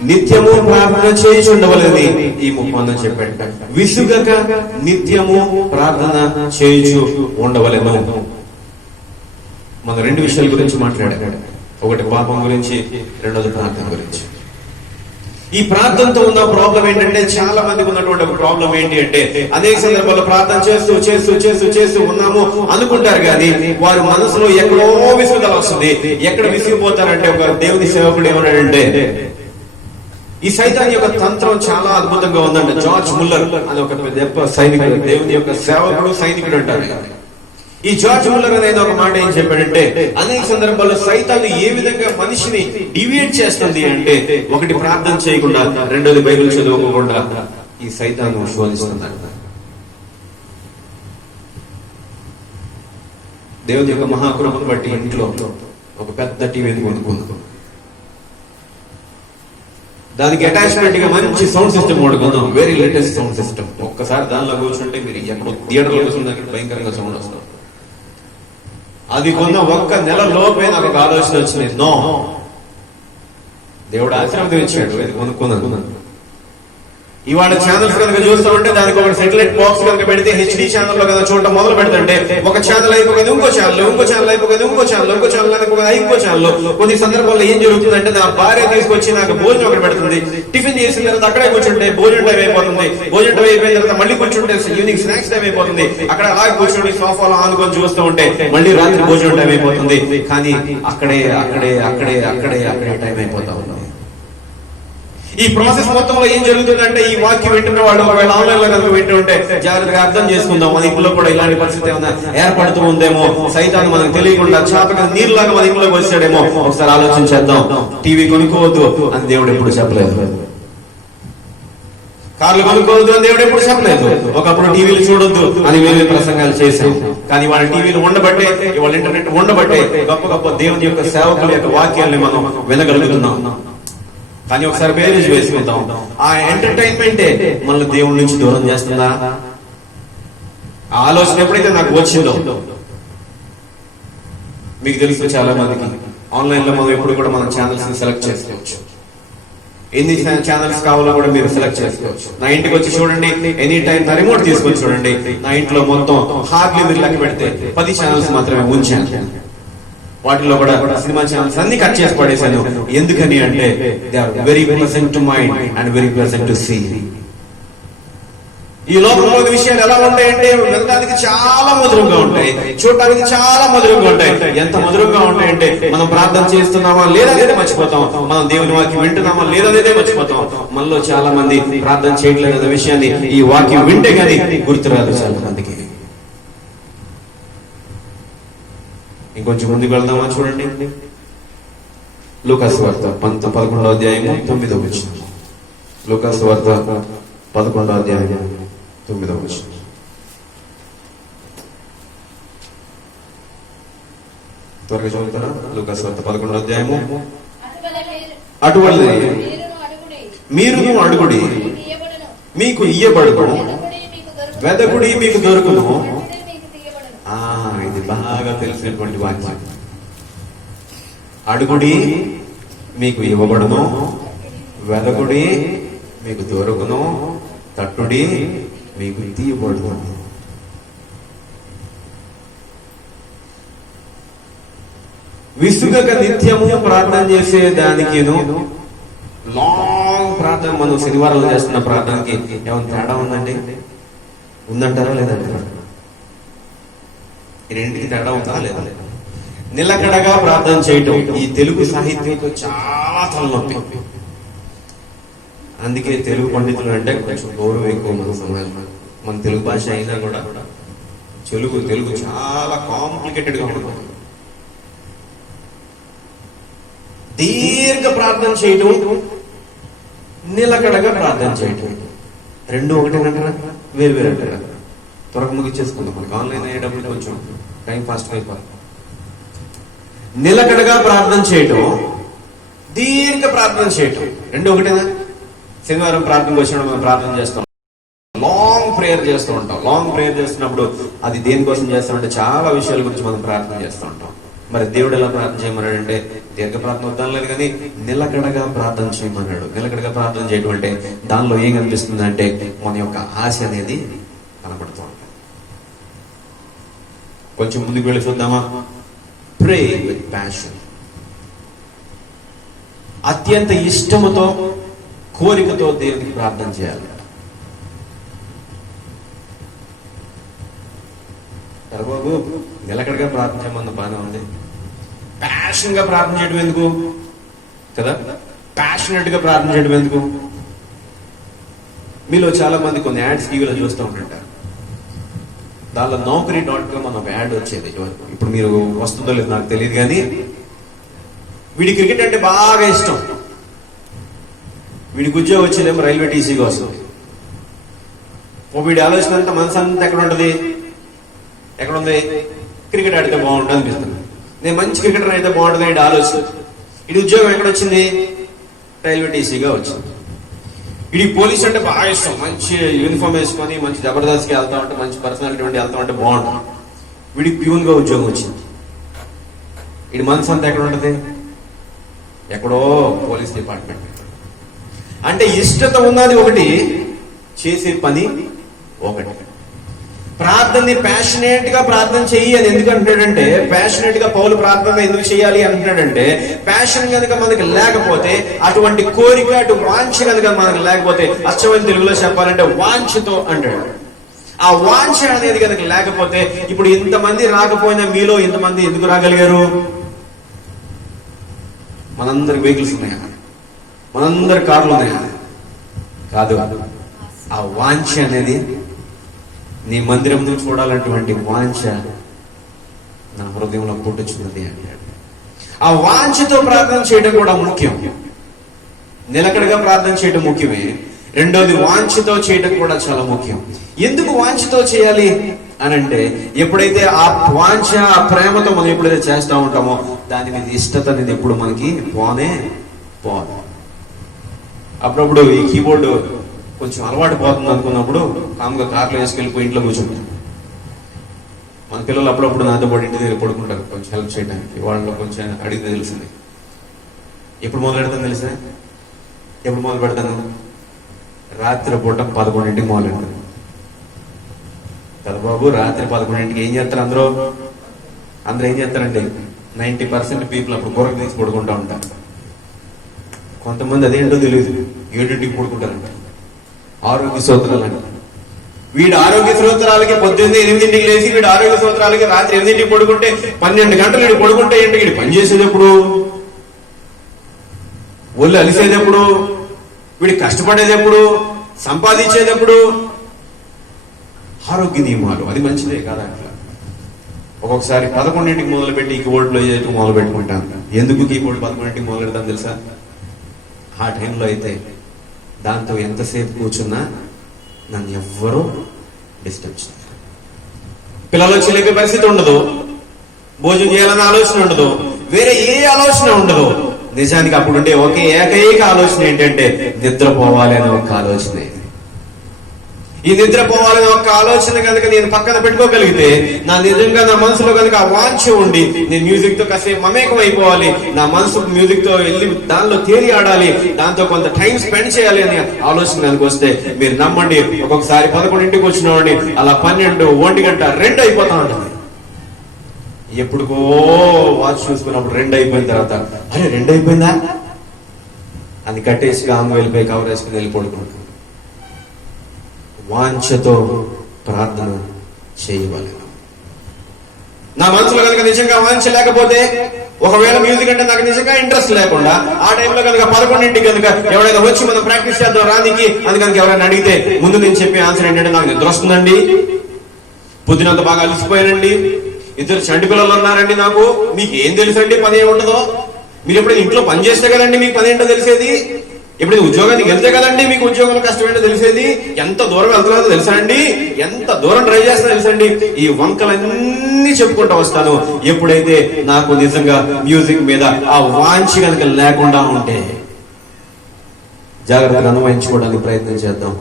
నిత్యము ప్రార్థన చేయుచుండవలని ఈ ముఖ్యమంత్రి చెప్పాడు. విసుగక నిత్యము ప్రార్థన చేయుచు ఉండవలను. మన 2 విషయాల గురించి మాట్లాడాడు. ఒకటి పాపం గురించి, రెండోది ప్రార్థన గురించి. ఈ ప్రార్థనతో ఉన్న ప్రాబ్లం ఏంటంటే, చాలా మందికి ఉన్నటువంటి ఒక ప్రాబ్లం ఏంటి అంటే, అనేక సందర్భాల్లో ప్రార్థన చేస్తూ చేస్తూ చేస్తూ చేస్తూ ఉన్నాము అనుకుంటారు కానీ వారి మనసులో ఎక్కడో విసుగుదల వస్తుంది. ఎక్కడ విసిగిపోతారంటే, ఒక దేవుని సేవకుడు ఏమన్నాడంటే, ఈ సైతాన్ యొక్క తంత్రం చాలా అద్భుతంగా ఉందంటే. జార్జ్ ముల్లర్ అని ఒక గొప్ప సైనికుడు, దేవుని యొక్క సేవకుడు, సైనికుడు అంటారు. ఈ జార్జ్ ముల్లర్ అనేది ఒక మాట ఏం చెప్పాడంటే, అనేక సందర్భాల్లో సైతాన్ ఏ విధంగా మనిషిని డివియేట్ చేస్తుంది అంటే, ఒకటి ప్రార్థన చేయకుండా, రెండోది బైబిల్ చదువుకోకుండా ఈ సైతాన్ శోధిస్తుందంట. దేవుని యొక్క మహాకృపను బట్టి ఇంట్లో ఒక పెద్ద టీవీని కొనుక్కుందాం, దానికి అటాచ్మెంట్ గా మంచి సౌండ్ సిస్టమ్ వాడుకుందాం, వెరీ లేటెస్ట్ సౌండ్ సిస్టమ్. ఒక్కసారి దానిలో కూర్చుంటే మీరు ఎక్కడో థియేటర్లో కూర్చుంటే భయంకరంగా సౌండ్ వస్తుంది. అది కొన్న 1 నెల లోపే నాకు ఒక ఆలోచన వచ్చింది, నో, దేవుడు ఆశీర్వాదం ఇచ్చాడు, ఇది కొనుక్కున్నాను. ఇవాళ ఛానల్స్ కనుక చూస్తూ ఉంటే దానికి ఒక సెటిలైట్ బాక్స్ కనుక పెడితే హెచ్డి ఛానల్లో కదా చూడటం మొదలు పెడుతుంటే ఒక ఛానల్ అయిపోయింది ఇంకో ఛానల్, ఇంకో ఛానల్ అయిపోయింది ఇంకో ఛానల్, ఇంకో ఛానల్ అయిపోయింది ఇంకో ఛానల్. కొన్ని సందర్భాల్లో ఏం జరుగుతుందంటే, నా భార్య తీసుకొచ్చి నాకు భోజనం ఒకటి పెడుతుంది, టిఫిన్ చేసిన తర్వాత అక్కడే కూర్చుంటే భోజనం టైం అయిపోతుంది, భోజనం టైం అయిపోయిన తర్వాత మళ్ళీ కూర్చుంటే ఈవినింగ్ స్నాక్స్ టైం అయిపోతుంది, అక్కడ అలాగే కూర్చొని సోఫాలో ఆనుకొని చూస్తూ ఉంటే మళ్ళీ రాత్రి భోజనం టైం అయిపోతుంది. కానీ అక్కడే అక్కడే అక్కడే అక్కడే అక్కడే టైం అయిపోతా ఉంది. ఈ ప్రాసెస్ మొత్తంలో ఏం జరుగుతుందంటే, ఈ వాక్యం వింటున్న వాళ్ళు ఒకవేళ ఆన్లైన్ లో కనుక వింటూ ఉంటే జాగ్రత్తగా అర్థం చేసుకుందాం, మన ఇంట్లో కూడా ఇలాంటి పరిస్థితి ఏమైనా ఏర్పడుతూ ఉందేమో, సైతాన్ని మనకు తెలియకుండా చాపక నీరులాగా మన ఇంట్లోకి వచ్చాడేమో. ఒకసారి ఆలోచించేద్దాం. టీవీ కొనుక్కోవద్దు అని దేవుడు ఎప్పుడు చెప్పలేదు, కార్లు కొనుక్కోవద్దు అని దేవుడు ఎప్పుడు చెప్పలేదు. ఒకప్పుడు టీవీలు చూడొద్దు అని వేరే ప్రసంగాలు చేశాం. కానీ వాళ్ళ టీవీలు ఉండబట్టే, వాళ్ళ ఇంటర్నెట్ ఉండబట్టే గొప్ప గొప్ప దేవుని యొక్క సేవకుల యొక్క వాక్యాన్ని మనం వినగలుగుతున్నాం. కానీ ఒకసారి బేరీజ్ వేసుకుంటాం, ఆ ఎంటర్టైన్మెంటే మనల్ని దేవుడి నుంచి దూరం చేస్తుందా? ఆ ఆలోచన ఎప్పుడైతే నాకు వచ్చిందో, మీకు తెలుసు చాలా మందికి ఆన్లైన్ లో మనం ఎప్పుడు కూడా మనం ఛానల్స్ ని సెలెక్ట్ చేసుకోవచ్చు. ఎన్ని ఛానల్స్ కావాలో కూడా మీరు సెలెక్ట్ చేసుకోవచ్చు. నా ఇంటికి వచ్చి చూడండి, ఎనీ టైం నా రిమోట్ తీసుకొని చూడండి, నా ఇంట్లో మొత్తం హార్డ్లీ మీరు లెక్క పెడితే 10 ఛానల్స్ మాత్రమే ఉంచాను. వాటిలో కూడా సినిమా ఛానల్స్ అన్ని కట్ చేసి పడేశాను. ఎందుకని అంటే they are very pleasant to mind and very pleasant to see. ఈ లోకంలోని విషయాలు ఎలా ఉంటాయంటే వినడానికి చాలా మధురంగా ఉంటాయి, చూడటానికి చాలా మధురంగా ఉంటాయి. ఎంత మధురంగా ఉంటాయంటే మనం ప్రార్థన చేస్తున్నామా లేదనేదే మర్చిపోతాం, మనం దేవుని వాక్యం వింటున్నామా లేదనేదే మర్చిపోతాం. మనలో చాలా మంది ప్రార్థన చేయట్లేదు అనే విషయాన్ని ఈ వాక్యం వింటే గానీ గుర్తురాదు చాలా మందికి. ఇంకొంచెం ముందుకు వెళ్దామా? చూడండి, లూకాసు వార్త 11వ అధ్యాయము 9వ వచనం. లూకాసు వార్త 11వ అధ్యాయం 9వ వచనం. త్వరగా చదువుతారా? లూకాసు వార్త 11వ అధ్యాయము. అటువలే మీరును అడుగుడి మీకు ఇయ్యబడును, వెదకుడి మీకు దొరుకును. ఇది బాగా తెలిసినటువంటి వాక్యం. అడుగుడి మీకు ఇవ్వబడును, వెదకుడి మీకు దొరుకును, తట్టుడి మీకు తీయబడును. విసుగక నిత్యము ప్రార్థన చేసే దానికిను లాంగ్ ప్రార్థన మనం శనివారాలు చేస్తున్న ప్రార్థనకి ఏమైనా తేడా ఉందండి? ఉందంటారా లేదంటారా? ఈ రెండింటికి తేడా ఉందా లేదా? నిలకడగా ప్రార్థన చేయటం ఈ తెలుగు సాహిత్యంతో చాలా తలనొప్పి. అందుకే తెలుగు పండితులు అంటే కొంచెం గౌరవం ఎక్కువ మన సమాజంలో. మన తెలుగు భాష అయినా కూడా తెలుగు చాలా కాంప్లికేటెడ్ గా ఉంటుంది. దీర్ఘ ప్రార్థన చేయటం, నిలకడగా ప్రార్థన చేయటం రెండు ఒకటేనంటారా? వేరు వేరు అంటారా? త్వరగా ముగిచ్చేసుకుందాం, మనకి ఆన్లైన్ అయ్యేటప్పుడు కొంచెం టైం ఫాస్ట్ అయిపోతుంది. నిలకడగా ప్రార్థన చేయటం, దీర్ఘ ప్రార్థన చేయటం రెండు ఒకటేనా? శనివారం ప్రార్థనకు వచ్చినప్పుడు మనం ప్రార్థన చేస్తాం, లాంగ్ ప్రేయర్ చేస్తూ ఉంటాం. లాంగ్ ప్రేయర్ చేస్తున్నప్పుడు అది దేనికోసం చేస్తామంటే చాలా విషయాల గురించి మనం ప్రార్థన చేస్తూ ఉంటాం. మరి దేవుడు ఎలా ప్రార్థన చేయమన్నాడు అంటే దీర్ఘ ప్రార్థన వద్దాం లేదు, కానీ నిలకడగా ప్రార్థన చేయమన్నాడు. నిలకడగా ప్రార్థన చేయడం అంటే దానిలో ఏం కనిపిస్తుంది అంటే మన యొక్క ఆశ అనేది కనపడుతూ ఉంటుంది. కొంచెం ముందుకు వెళ్ళి చూద్దామా? ప్రే విత్ ప్యాషన్. అత్యంత ఇష్టముతో, కోరికతో దేవునికి ప్రార్థన చేయాలి. బాబు నిలకడగా ప్రార్థన చేయమన్న బాగానే ఉంది, ప్యాషన్ గా ప్రార్థన చేయడం ఎందుకు కదా? ప్యాషనెట్ గా ప్రార్థన చేయడం ఎందుకు? మీలో చాలా మంది కొన్ని యాడ్స్ టీవీలో చూస్తూ ఉంటుంటారు. దానిలో Naukri.com అని ఒక యాడ్ వచ్చేది. ఇప్పుడు మీరు వస్తుందో లేదు నాకు తెలియదు, కానీ వీడి క్రికెట్ అంటే బాగా ఇష్టం. వీడికి ఉద్యోగం వచ్చేదేమో రైల్వే టీసీగా వస్తుంది. వీడి ఆలోచన అంతా మనసు అంతా ఎక్కడ ఉంటుంది? ఎక్కడుంది? క్రికెట్ ఆడితే బాగుంటుంది అనిపిస్తుంది. నేను మంచి క్రికెటర్ అయితే బాగుంటుంది వీడి ఆలోచన. వీడి ఉద్యోగం ఎక్కడ వచ్చింది? రైల్వే టీసీగా వచ్చింది. వీడికి పోలీస్ అంటే బాగా ఇష్టం, మంచి యూనిఫామ్ వేసుకొని మంచి జబర్దస్త్కి వెళ్తా ఉంటే, మంచి పర్సనాలిటీ ఉండి వెళ్తా ఉంటే బాగుంటుంది. వీడికి ప్యూన్ గా ఉద్యోగం వచ్చింది. వీడి మనసు అంతా ఎక్కడ ఉంటుంది? ఎక్కడో పోలీస్ డిపార్ట్మెంట్. అంటే ఇష్టత ఉన్నది ఒకటి, చేసే పని ఒకటి. ప్రార్థనని ప్యాషనేట్ గా ప్రార్థన చెయ్యి అని ఎందుకు అంటున్నాడంటే, ప్యాషనేట్ గా పౌలు ప్రార్థన ఎందుకు చేయాలి అంటున్నాడంటే, ప్యాషన్ కనుక మనకి లేకపోతే, అటువంటి కోరిక, అటు వాంఛ కనుక మనకి లేకపోతే, అచ్చమైన తెలుగులో చెప్పాలంటే వాంఛతో అంటాడు. ఆ వాంఛ అనేది కనుక లేకపోతే, ఇప్పుడు ఇంతమంది రాకపోయినా మీలో ఇంతమంది ఎందుకు రాగలిగారు? మనందరికి వెహికల్స్ ఉన్నాయా? మనందరి కార్లు ఉన్నాయా? కాదు. ఆ వాంఛ అనేది, నీ మందిరం చూడాలన్నటువంటి వాంఛ నా హృదయంలో పుట్టుచున్నది అంటాడు. ఆ వాంఛతో ప్రార్థన చేయడం కూడా ముఖ్యం. నిలకడగా ప్రార్థన చేయడం ముఖ్యమే. రెండోది వాంఛతో చేయడం కూడా చాలా ముఖ్యం. ఎందుకు వాంఛతో చేయాలి అని అంటే, ఎప్పుడైతే ఆ వాంఛ ఆ ప్రేమతో మనం ఎప్పుడైతే చేస్తూ ఉంటామో దాని మీద ఇష్టత అనేది ఎప్పుడు మనకి పోదు. అప్పుడప్పుడు ఈ కీబోర్డు కొంచెం అలవాటు పోతుంది అనుకున్నప్పుడు కామ్గా కార్లో వేసుకెళ్ళిపోయి ఇంట్లో కూర్చుంటాం. మన పిల్లలు అప్పుడప్పుడు నాతో పాటు ఇంటి దగ్గర పడుకుంటారు కొంచెం హెల్ప్ చేయడానికి. వాళ్ళలో కొంచెం అడిగితే తెలిసింది. ఎప్పుడు మొదలు పెడతాను తెలుసా? ఎప్పుడు మొదలు పెడతాను? రాత్రి పూట 11ంటికి మొదలు పెడతాను కదా బాబు. రాత్రి 11ంటికి ఏం చేస్తారు అందరూ ఏం చేస్తారండి? 90% పీపుల్ అప్పుడు కూరకు తీసి పడుకుంటా ఉంటారు. కొంతమంది అదేంటో తెలియదు, 7ంటికి పడుకుంటారంట. ఆరోగ్య సూత్రాలు అంట. వీడు ఆరోగ్య సూత్రాలకి పొద్దున్నే 8ంటికి లేచి వీడు ఆరోగ్య సూత్రాలకి రాత్రి 8ంటికి పడుకుంటే 12 గంటలు వీడు పడుకుంటే ఏంటి? వీడు పని చేసేటప్పుడు, ఒళ్ళు అలిసేటప్పుడు, వీడు కష్టపడేటప్పుడు, సంపాదించేటప్పుడు. ఆరోగ్య నియమాలు అది మంచిదే కాదా? అట్లా ఒక్కొక్కసారి 11ంటికి మొదలుపెట్టి ఈ కీబోర్డ్లో చేయటం మొదలు పెట్టుకుంటాను. ఎందుకు కీబోర్డ్ 11ంటికి మొదలు పెడతాను తెలుసా? ఆ టైంలో అయితే దాంతో ఎంతసేపు కూర్చున్నా నన్ను ఎవ్వరూ డిస్టర్బ్ చేయరు. పిల్లలు చెలిపే పరిస్థితి ఉండదు, భోజనం చేయాలన్న ఆలోచన ఉండదు, వేరే ఏ ఆలోచన ఉండదు. నిజానికి అప్పుడుండే ఒకే ఏకైక ఆలోచన ఏంటంటే నిద్రపోవాలి అనే ఒక ఆలోచనే. ఈ నిద్రపోవాలనే ఒక ఆలోచన కనుక నేను పక్కన పెట్టుకోగలిగితే, నా నిజంగా నా మనసులో కనుక ఆ వాంఛ ఉండి నేను మ్యూజిక్ తో కాసేపు మమేకం అయిపోవాలి, నా మనసు మ్యూజిక్ తో వెళ్ళి దానిలో తేలి ఆడాలి, దాంతో కొంత టైం స్పెండ్ చేయాలి అనే ఆలోచన కనుక వస్తే, మీరు నమ్మండి, ఒక్కొక్కసారి 11ంటికి వచ్చినవాడిని అలా 12, 1 గంట 2 అయిపోతా ఉంటుంది. ఎప్పుడుకో వాచ్ చూసుకున్నప్పుడు 2 అయిపోయిన తర్వాత అరే 2 అయిపోయిందా అది కట్టేసి ఆమె వెళ్ళిపోయి కవర్ వేసుకుని వెళ్ళి పడుకుంటాం. వాంఛతో ప్రార్థన చేయవాలి. నా మనసులో కనుక నిజంగా వాంఛ లేకపోతే, ఒకవేళ మ్యూజిక్ అంటే నాకు నిజంగా ఇంట్రెస్ట్ లేకుండా ఆ టైంలో కనుక 11ంటికి కనుక ఎవరైనా వచ్చి మనం ప్రాక్టీస్ చేద్దాం రానికి అని కనుక ఎవరైనా అడిగితే, ముందు నేను చెప్పే ఆన్సర్ ఏంటంటే నాకు నిద్ర వస్తుందండి, పొద్దునంత బాగా అలసిపోయానండి, 2 చంటి పిల్లలు ఉన్నారండి, నాకు మీకు ఏం తెలుసండి పని ఏముండదో, మీరు ఎప్పుడైనా ఇంట్లో పని చేస్తే కదండి మీకు పని ఏంటో తెలిసేది, ఎప్పుడైనా ఉద్యోగానికి వెళ్తే కదండి మీకు ఉద్యోగంలో కష్టం ఏంటో తెలిసేది, ఎంత దూరం వెళ్తున్నారో తెలుసా అండి, ఎంత దూరం డ్రైవ్ చేస్తున్నా తెలుసండి. ఈ వంకలన్నీ చెప్పుకుంటూ వస్తాను ఎప్పుడైతే నాకు నిజంగా మ్యూజిక్ మీద ఆ వాంఛ కనుక లేకుండా ఉంటే. జాగ్రత్తగా అన్వయించుకోవడానికి ప్రయత్నం చేద్దాం.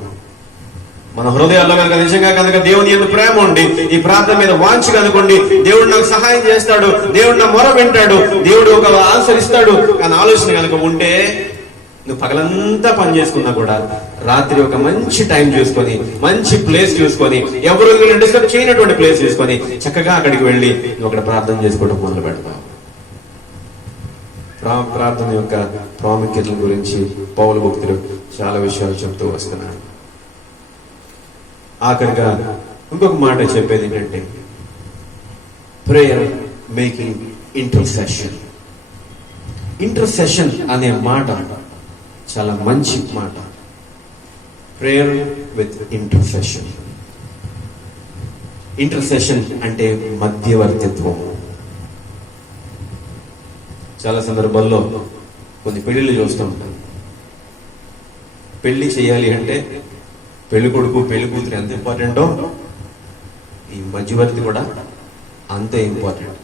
మన హృదయాల్లో కనుక నిజంగా కనుక దేవుని యందు ప్రేమ ఉండి ఈ ప్రార్థన మీద వాంఛ కనుకోండి, దేవుడు నాకు సహాయం చేస్తాడు, దేవుడు నా మొర వింటాడు, దేవుడు ఒక ఆన్సర్ ఇస్తాడు అని ఆలోచన కనుక ఉంటే, నువ్వు పగలంతా పని చేసుకున్నా కూడా రాత్రి ఒక మంచి టైం చూసుకొని, మంచి ప్లేస్ చూసుకొని, ఎవరు డిస్టర్బ్ చేయనటువంటి ప్లేస్ చూసుకొని చక్కగా అక్కడికి వెళ్ళి నువ్వు అక్కడ ప్రార్థన చేసుకోవడం మొదలు పెడతావు. ప్రార్థన యొక్క ప్రాముఖ్యతల గురించి పౌలు భక్తులు చాలా విషయాలు చెప్తూ వస్తున్నాడు. ఆఖరిగా ఇంకొక మాట చెప్పేది ఏంటంటే, ప్రేయర్ మేకింగ్ ఇంటర్సెషన్. ఇంటర్సెషన్ అనే మాట చాలా మంచి మాట. Prayer with intercession. ఇంటర్సెషన్ అంటే మధ్యవర్తిత్వం. చాలా సందర్భాల్లో కొన్ని పెళ్లిళ్ళు చూస్తూ ఉంటాం. పెళ్లి చేయాలి అంటే పెళ్లి కొడుకు పెళ్లి కూతురు ఎంత ఇంపార్టెంటో ఈ మధ్యవర్తి కూడా అంతే ఇంపార్టెంట్.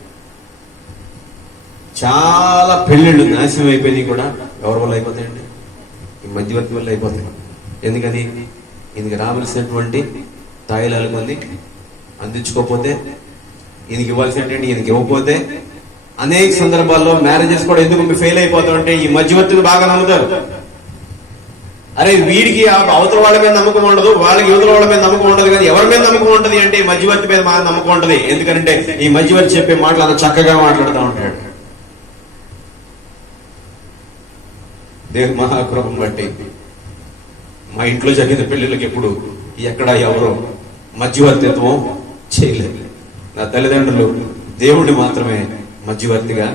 చాలా పెళ్లిళ్ళు నాశనం అయిపోయినాయి కూడా ఎవరి వల్ల అయిపోతాయండి? ఈ మధ్యవర్తి వల్ల అయిపోతాయి. ఎందుకని? ఈయనకి రావాల్సినటువంటి తాయిలాలు కొన్ని అందించుకోకపోతే, ఈయనకి ఇవ్వాల్సినటువంటి ఈయనకి ఇవ్వకపోతే, అనేక సందర్భాల్లో మ్యారేజెస్ కూడా ఎందుకు ఫెయిల్ అయిపోతామంటే ఈ మధ్యవర్తిని బాగా నమ్ముతారు. అరే వీడికి అవతల వాళ్ళ మీద నమ్మకం ఉండదు, వాళ్ళకి యువతల వాళ్ళ మీద నమ్మకం ఉండదు, కానీ ఎవరి మీద నమ్మకం ఉంటుంది అంటే ఈ మధ్యవర్తి మీద నమ్మకం ఉంటుంది. ఎందుకంటే ఈ మధ్యవర్తి చెప్పే మాటలు అంత చక్కగా మాట్లాడుతూ ఉంటాడు. దేవుని మహాకృపను బట్టి మా ఇంట్లో జరిగిన పెళ్లిళ్ళకి ఎప్పుడు ఎక్కడ ఎవరో మధ్యవర్తిత్వం చేయలేదు. నా తల్లిదండ్రులు దేవుడిని మాత్రమే మధ్యవర్తిగా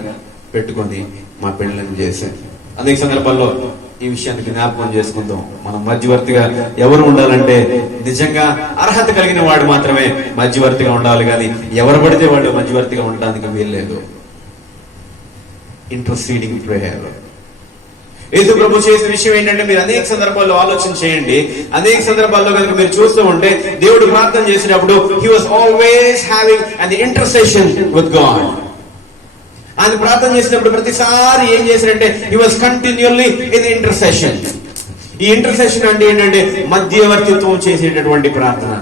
పెట్టుకొని మా పెళ్లిని చేశారు. అనేక సందర్భాల్లో ఈ విషయానికి జ్ఞాపకం చేసుకుందాం. మనం మధ్యవర్తిగా ఎవరు ఉండాలంటే నిజంగా అర్హత కలిగిన వాడు మాత్రమే మధ్యవర్తిగా ఉండాలి, కానీ ఎవరు పడితే వాడు మధ్యవర్తిగా ఉండడానికి వీల్లేదు. Interceding prayer. యేసు ప్రభు చేసిన విషయం ఏంటంటే, మీరు అనేక సందర్భాల్లో ఆలోచన చేయండి. అనేక సందర్భాల్లో కనుక మీరు చూస్తూ ఉంటే, దేవుడు ప్రార్థన చేసినప్పుడు he was always having an intercession with God. ఆయన ప్రార్థన చేసినప్పుడు ప్రతిసారి ఏం చేశారంటే, హీ వాస్ కంటిన్యూల్లీ ఇన్ ఇంటర్సెషన్. ఈ ఇంటర్సెషన్ అంటే ఏంటంటే మధ్యవర్తిత్వం చేసేటటువంటి ప్రార్థన.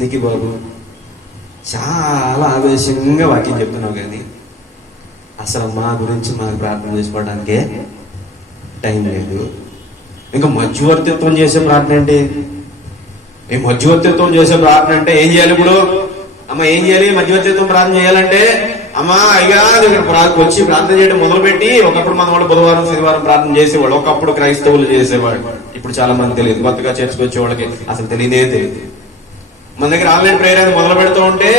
నీకు బాబు చాలా ఆవేశంగా వాక్యం చెప్తున్నావు, కానీ అసలు మా గురించి మాకు ప్రార్థన చేసుకోవడానికే టైం లేదు. ఇంకా మధ్యవర్తిత్వం చేసే ప్రార్థన అంటే, ఈ మధ్యవర్తిత్వం చేసే ప్రార్థన అంటే ఏం చేయాలి? ఇప్పుడు అమ్మ ఏం చేయాలి? మధ్యవర్తిత్వం ప్రార్థన చేయాలంటే, అమ్మా అయ్యా వచ్చి ప్రార్థన చేయడం మొదలుపెట్టి, ఒకప్పుడు మన వాళ్ళు బుధవారం శనివారం ప్రార్థన చేసేవాళ్ళు. ఒకప్పుడు క్రైస్తవులు చేసేవాళ్ళు. ఇప్పుడు చాలా మంది తెలియదు. కొత్తగా చర్చకు వచ్చే వాళ్ళకి అసలు తెలియనే తెలియదు. మన దగ్గర ఆన్లైన్ ప్రేయర్ అని మొదలు పెడుతూ ఉంటే,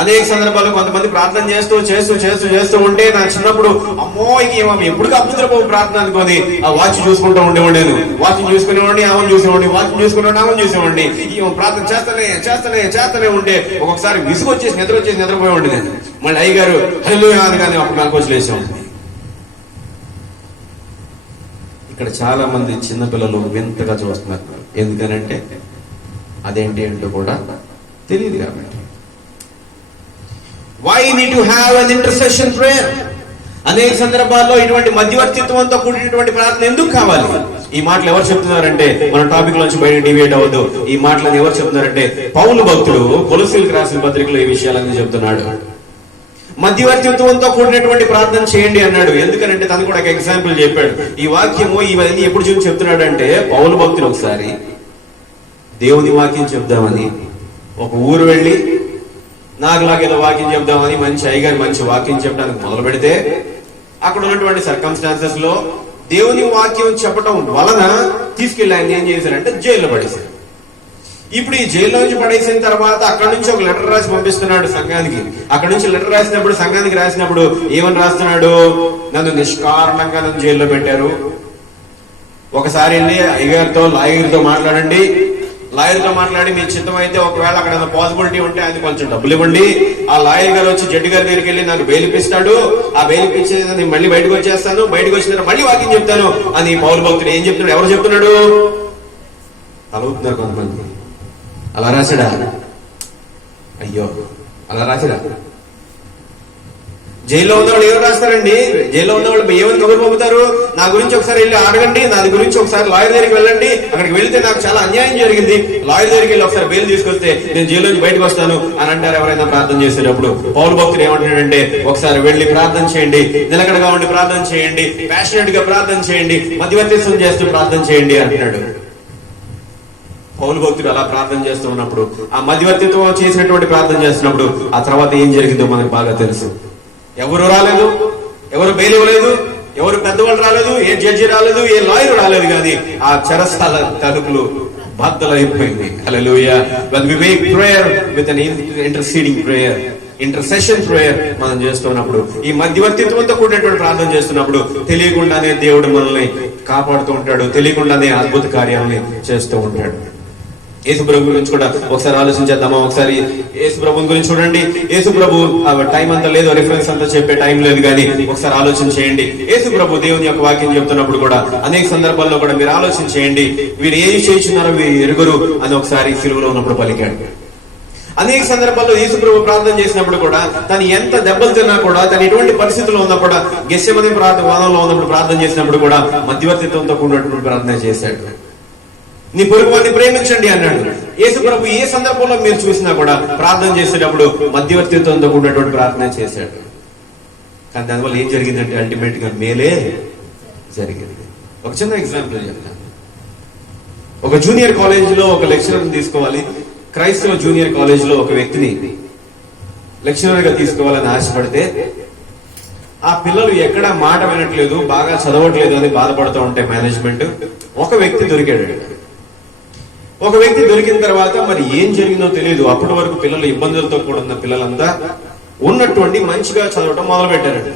అనేక సందర్భాల్లో కొంతమంది ప్రార్థన చేస్తూ ఉంటే, నా చిన్నప్పుడు అమ్మో ఇది ఎప్పుడు అప్పుద్రపోవు ప్రార్థన అనుకోని ఆ వాచ్ చూసుకుంటూ ఉండేవాడు. వాచ్ చూసుకునేవాడిని, ఆమెను చూసేవాడిని, వాచ్ చూసుకునేవాడిని, ఆమెను చూసేవాడిని. ఈ ప్రార్థన చేస్తూనే ఉంటే ఒక్కొక్కసారి విసుగు వచ్చేసి నిద్రపోయేవాడిని నేను. మళ్ళీ అయ్యగారు హల్లెలూయా అని కానీ అప్పుడు నాకు వచ్చి లేచేవాడిని. ఇక్కడ చాలా మంది చిన్నపిల్లలు వింతగా చూస్తున్నారు. ఎందుకనంటే అదేంటి ఏంటో కూడా తెలియదు కాబట్టి. Why you need to have an intercession prayer? అనేక సందర్భాల్లో ఇటువంటి మధ్యవర్తిత్వంతో కూడినటువంటి ప్రార్థన ఎందుకు కావాలి? ఈ మాటలు ఎవరు చెప్తున్నారంటే, మన టాపిక్ నుంచి బయట డివేట్ అవ్వద్దు. ఈ మాటలను ఎవరు చెప్తున్నారంటే, పౌలు భక్తుడు కొలొస్సీయులకు రాసిన పత్రికలో ఈ విషయాలన్నీ చెప్తున్నాడు. మధ్యవర్తిత్వంతో కూడినటువంటి ప్రార్థన చేయండి అన్నాడు. ఎందుకనంటే తను కూడా ఒక ఎగ్జాంపుల్ చెప్పాడు. ఈ వాక్యము ఇవన్నీ ఎప్పుడు చూసి చెప్తున్నాడు అంటే, పౌలు భక్తుడు ఒకసారి దేవుని వాక్యం చెప్దామని ఒక ఊరు వెళ్ళి, నాకులాగేదో వాక్యం చెప్దామని మంచి అయ్యగారు మంచి వాక్యం చెప్పడానికి మొదలు పెడితే, అక్కడ ఉన్నటువంటి సర్కమ్స్టాన్సెస్ లో దేవుని వాక్యం చెప్పడం వలన తీసుకెళ్లి ఆయన ఏం చేశారంటే జైల్లో పడేశారు. ఇప్పుడు ఈ జైల్లో నుంచి పడేసిన తర్వాత అక్కడ నుంచి ఒక లెటర్ రాసి పంపిస్తున్నాడు సంఘానికి. అక్కడ నుంచి లెటర్ రాసినప్పుడు సంఘానికి రాసినప్పుడు ఏమని రాస్తున్నాడు? నన్ను నిష్కారణంగా నన్ను జైల్లో పెట్టారు. ఒకసారి వెళ్ళి అయ్యగారితో లాయర్తో మాట్లాడండి. లాయర్తో మాట్లాడి మీ చిత్తం అయితే ఒకవేళ అక్కడ పాసిబిలిటీ ఉంటే ఆయన కొంచెం డబ్బులు ఇవ్వండి. ఆ లాయర్ గారు వచ్చి జడ్జి గారి దగ్గరికి వెళ్ళి నాకు బెయిల్ ఇప్పిస్తాడు. ఆ బెయిల్ ఇప్పించేది నేను మళ్ళీ బయటకు వచ్చేస్తాను. బయటకు వచ్చిన తర్వాత మళ్ళీ వాక్యం చెప్తాను అని పౌలు భక్తుడు ఏం చెప్తున్నాడు? ఎవరు చెప్తున్నాడు? తలవుతున్నారు కొంతమంది. అలా రాశాడా? అయ్యో అలా రాశాడా? జైల్లో ఉన్నవాళ్ళు ఎవరు రాస్తారండి? జైల్లో ఉన్నవాళ్ళు ఏమని కబురు పంపుతారు? నా గురించి ఒకసారి వెళ్ళి అడగండి, నా గురించి ఒకసారి లాయర్ దగ్గరికి వెళ్ళండి, అక్కడికి వెళ్తే నాకు చాలా అన్యాయం జరిగింది, లాయర్ దగ్గరికి వెళ్ళి ఒకసారి బెయిల్ తీసుకొస్తే నేను జైల్లో నుంచి బయటకు వస్తాను అని అంటారు ఎవరైనా ప్రార్థన చేసేటప్పుడు. పౌలు భక్తుడు ఏమంటాడంటే, ఒకసారి వెళ్ళి ప్రార్థన చేయండి, నిలకడగా ఉండి ప్రార్థన చేయండి, ప్యాషనెట్ గా ప్రార్థన చేయండి, మధ్యవర్తిత్వం చేస్తూ ప్రార్థన చేయండి అంటున్నాడు. పౌలు భక్తుడు అలా ప్రార్థన చేస్తూ ఉన్నప్పుడు, ఆ మధ్యవర్తిత్వం చేసినటువంటి ప్రార్థన చేస్తున్నప్పుడు ఆ తర్వాత ఏం జరిగిందో మనకు బాగా తెలుసు. ఎవరు రాలేదు, ఎవరు బెయిల్ ఇవ్వలేదు, ఎవరు పెద్దవాళ్ళు రాలేదు, ఏ జడ్జి రాలేదు, ఏ లాయర్ రాలేదు, కానీ ఆ చెరస్థల తలుపులు బద్దలైపోయింది. హల్లెలూయా. when we make prayer with an interceding prayer, intercession prayer మనం చేస్తున్నప్పుడు, ఈ మధ్యవర్తిత్వంతో కూడినటువంటి ప్రార్థన చేస్తున్నప్పుడు తెలియకుండానే దేవుడు మనల్ని కాపాడుతూ ఉంటాడు. తెలియకుండానే అద్భుత కార్యాలని చేస్తూ ఉంటాడు. యేసు ప్రభు గురించి కూడా ఒకసారి ఆలోచించేద్దామా? ఒకసారి యేసు ప్రభు గురించి చూడండి. యేసు ప్రభు టైం అంతా లేదు, రిఫరెన్స్ అంతా చెప్పే టైం లేదు, కానీ ఒకసారి ఆలోచన చేయండి. యేసు ప్రభు దేవుని యొక్క వాక్యం చెప్తున్నప్పుడు కూడా అనేక సందర్భాల్లో కూడా మీరు ఆలోచన చేయండి. వీరు ఏం చేస్తున్నారో వీరు ఎరుగురు అని ఒకసారి సిలువలో ఉన్నప్పుడు పలికాడు. అనేక సందర్భాల్లో యేసు ప్రభు ప్రార్థన చేసినప్పుడు కూడా తను ఎంత దెబ్బలు తిన్నా కూడా, తను ఎటువంటి పరిస్థితుల్లో ఉన్నప్పుడు కూడా, గెత్సెమనీ వనంలో ఉన్నప్పుడు ప్రార్థన చేసినప్పుడు కూడా మధ్యవర్తిత్వంతో కూడినటువంటి ప్రార్థన చేశాడు. నీ పొరుగువారిని ప్రేమించండి అన్నాడు. యేసు ప్రభు ఏ సందర్భంలో మీరు చూసినా కూడా ప్రార్థన చేసేటప్పుడు మధ్యవర్తిత్వంతో కూడినటువంటి ప్రార్థన చేశాడు. కానీ దానివల్ల ఏం జరిగిందంటే అల్టిమేట్ గా మేలే జరిగింది. ఒక చిన్న ఎగ్జాంపుల్ చెప్తాను. ఒక జూనియర్ కాలేజీలో ఒక లెక్చరర్ తీసుకోవాలి. క్రైస్తవ జూనియర్ కాలేజీలో ఒక వ్యక్తిని లెక్చరర్ గా తీసుకోవాలని ఆశపడితే, ఆ పిల్లలు ఎక్కడా మాట వినట్లేదు, బాగా చదవట్లేదు అని బాధపడుతూ ఉంటే మేనేజ్మెంట్ ఒక వ్యక్తి దొరికాడు. ఒక వ్యక్తి దొరికిన తర్వాత మరి ఏం జరిగిందో తెలియదు. అప్పటి వరకు పిల్లలు ఇబ్బందులతో కూడిన పిల్లలంతా ఉన్నటువంటి మంచిగా చదవటం మొదలు పెట్టారంట.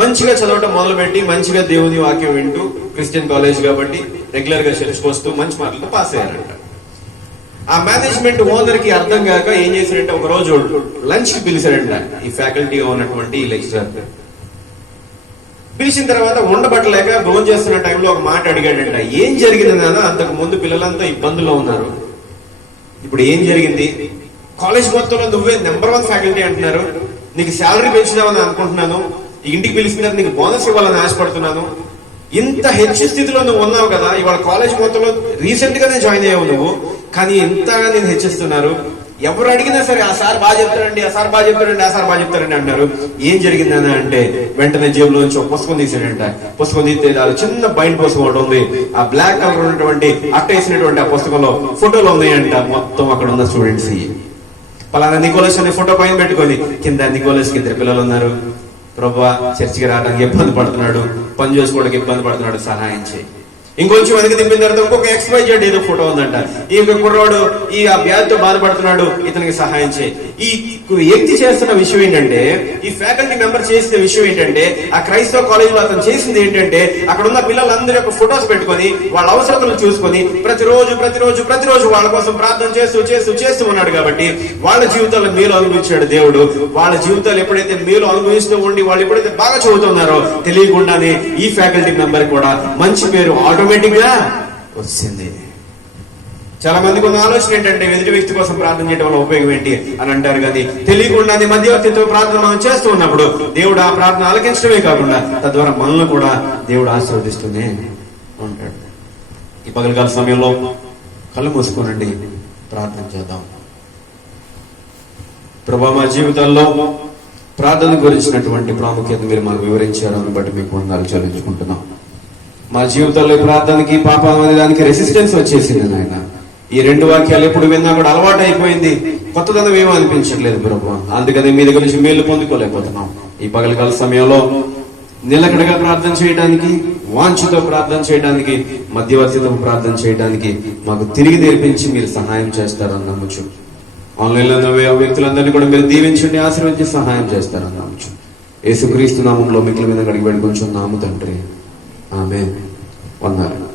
మంచిగా చదవటం మొదలుపెట్టి మంచిగా దేవుని వాక్యం వింటూ, క్రిస్టియన్ కాలేజ్ కాబట్టి రెగ్యులర్ గా చర్చకు వస్తూ మంచి మార్కులతో పాస్ అయ్యారంట. ఆ మేనేజ్మెంట్ ఓనర్ కి అర్థం కాక ఏం చేశారంటే, ఒక రోజు లంచ్ కి పిలిచారంట ఈ ఫ్యాకల్టీగా ఉన్నటువంటి ఈ లెక్చరర్. పిలిచిన తర్వాత ఉండబట్టలేక భోజనం చేస్తున్న టైంలో ఒక మాట అడిగాడంట, ఏం జరిగింది నాన్న? అంతకు ముందు పిల్లలంతా ఇబ్బందుల్లో ఉన్నారు, ఇప్పుడు ఏం జరిగింది? కాలేజ్ మొత్తంలో నువ్వే నెంబర్ 1 ఫ్యాకల్టీ అంటున్నారు, నీకు శాలరీ పెంచుదామని అనుకుంటున్నాను, ఇంటికి పిలిచిన నీకు బోనస్ ఇవ్వాలని ఆశపడుతున్నాను, ఇంత హెచ్చు స్థితిలో నువ్వు ఉన్నావు కదా, ఇవాళ కాలేజ్ మొత్తంలో రీసెంట్ గానే జాయిన్ అయ్యావు నువ్వు, కానీ ఇంతగా నేను హెచ్చిస్తున్నారు, ఎవరు అడిగినా సరే ఆ సార్ బాగా చెప్తారండి, ఆ సార్ బాగా చెప్తారండి, ఆ సార్ బాగా చెప్తారండి అంటారు. ఏం జరిగిందని అంటే వెంటనే జేబులో నుంచి ఒక పుస్తకం తీసాడంట. పుస్తకం తీస్తే అది చిన్న బైండ్ పుస్తకం ఒకటి ఉంది, ఆ బ్లాక్ కలర్ ఉన్నటువంటి అట్ట వేసినటువంటి ఆ పుస్తకంలో ఫోటోలు ఉన్నాయంట. మొత్తం అక్కడ ఉన్న స్టూడెంట్స్ పలానా నికోలస్ అనే ఫోటో పైన పెట్టుకొని కింద నికోలస్ కి 2 పిల్లలు ఉన్నారు, ప్రభువా చర్చికి రావడానికి ఇబ్బంది పడుతున్నాడు, పని చేసుకోవడానికి ఇబ్బంది పడుతున్నాడు, సహాయం చేయి. ఇంకొంచెం వెనక తిప్పిన తర్వాత ఇంకొక XYZ ఏదో ఫోటో ఉందంట, ఈ కుర్రాడు ఈ వ్యాధితో బాధపడుతున్నాడు, ఇతనికి సహాయం చేయి. ఈ వ్యక్తి చేస్తున్న విషయం ఏంటంటే, ఈ ఫ్యాకల్టీ మెంబర్ చేసిన విషయం ఏంటంటే, ఆ క్రైస్తవ కాలేజ్ లో అతను చేసింది ఏంటంటే, అక్కడ ఉన్న పిల్లలందరి యొక్క ఫొటోస్ పెట్టుకొని వాళ్ళ అవసరతలు చూసుకొని ప్రతిరోజు వాళ్ళ కోసం ప్రార్థన చేస్తూ ఉన్నాడు. కాబట్టి వాళ్ళ జీవితాల్లో మేలు అనుభవించాడు దేవుడు. వాళ్ళ జీవితాలు ఎప్పుడైతే మేలు అనుభవిస్తూ ఉండి వాళ్ళు ఎప్పుడైతే బాగా చదువుతున్నారో తెలియకుండానే ఈ ఫ్యాకల్టీ మెంబర్ కూడా మంచి పేరు ఆటోమేటిక్ గా వచ్చింది. చాలా మందికి ఉన్న ఆలోచన ఏంటంటే ఎదుటి వ్యక్తి కోసం ప్రార్థన చేయడం వల్ల ఉపయోగం ఏంటి అని అంటారు, కానీ తెలియకుండానే మధ్యవర్తిత్వ ప్రార్థన మనం చేస్తూ ఉన్నప్పుడు దేవుడు ఆ ప్రార్థన ఆలకించడమే కాకుండా తద్వారా మనల్ని కూడా దేవుడు ఆశీర్వదిస్తూనే ఉంటాడు. ఈ పగలకాల సమయంలో కళ్ళు మూసుకోనండి, ప్రార్థన చేద్దాం. ప్రభా, మా జీవితాల్లో ప్రార్థన గురించినటువంటి ప్రాముఖ్యత మీరు మాకు వివరించారని బట్టి మీకు వందనాలు చెల్లించుకుంటున్నాం. మా జీవితాల్లో ప్రార్థనకి పాపం అనే దానికి రెసిస్టెన్స్ వచ్చేసింది నాయన. ఈ 2 వాక్యాలు ఎప్పుడు విన్నా కూడా అలవాటు అయిపోయింది, కొత్తదనం ఏమో అనిపించట్లేదు ప్రభు. అందుకని మీ దగ్గర నుంచి మేలు పొందుకోలేకపోతున్నాం. ఈ పగలకాల సమయంలో నిలకడగా ప్రార్థన చేయడానికి, వాంఛతో ప్రార్థన చేయడానికి, మధ్యవర్తితో ప్రార్థన చేయడానికి మాకు తిరిగి నేర్పించి మీరు సహాయం చేస్తారని నమ్ముచు, ఆన్లైన్ లో వ్యక్తులందరినీ కూడా మీరు దీవించండి, ఆశీర్వదించి సహాయం చేస్తారని నమ్ముచు. యేసుక్రీస్తు నామంలో మిగిలిన మీద అడిగి పెట్టుకుంటున్నాము తండ్రి, ఆమేన్. వందనాలు.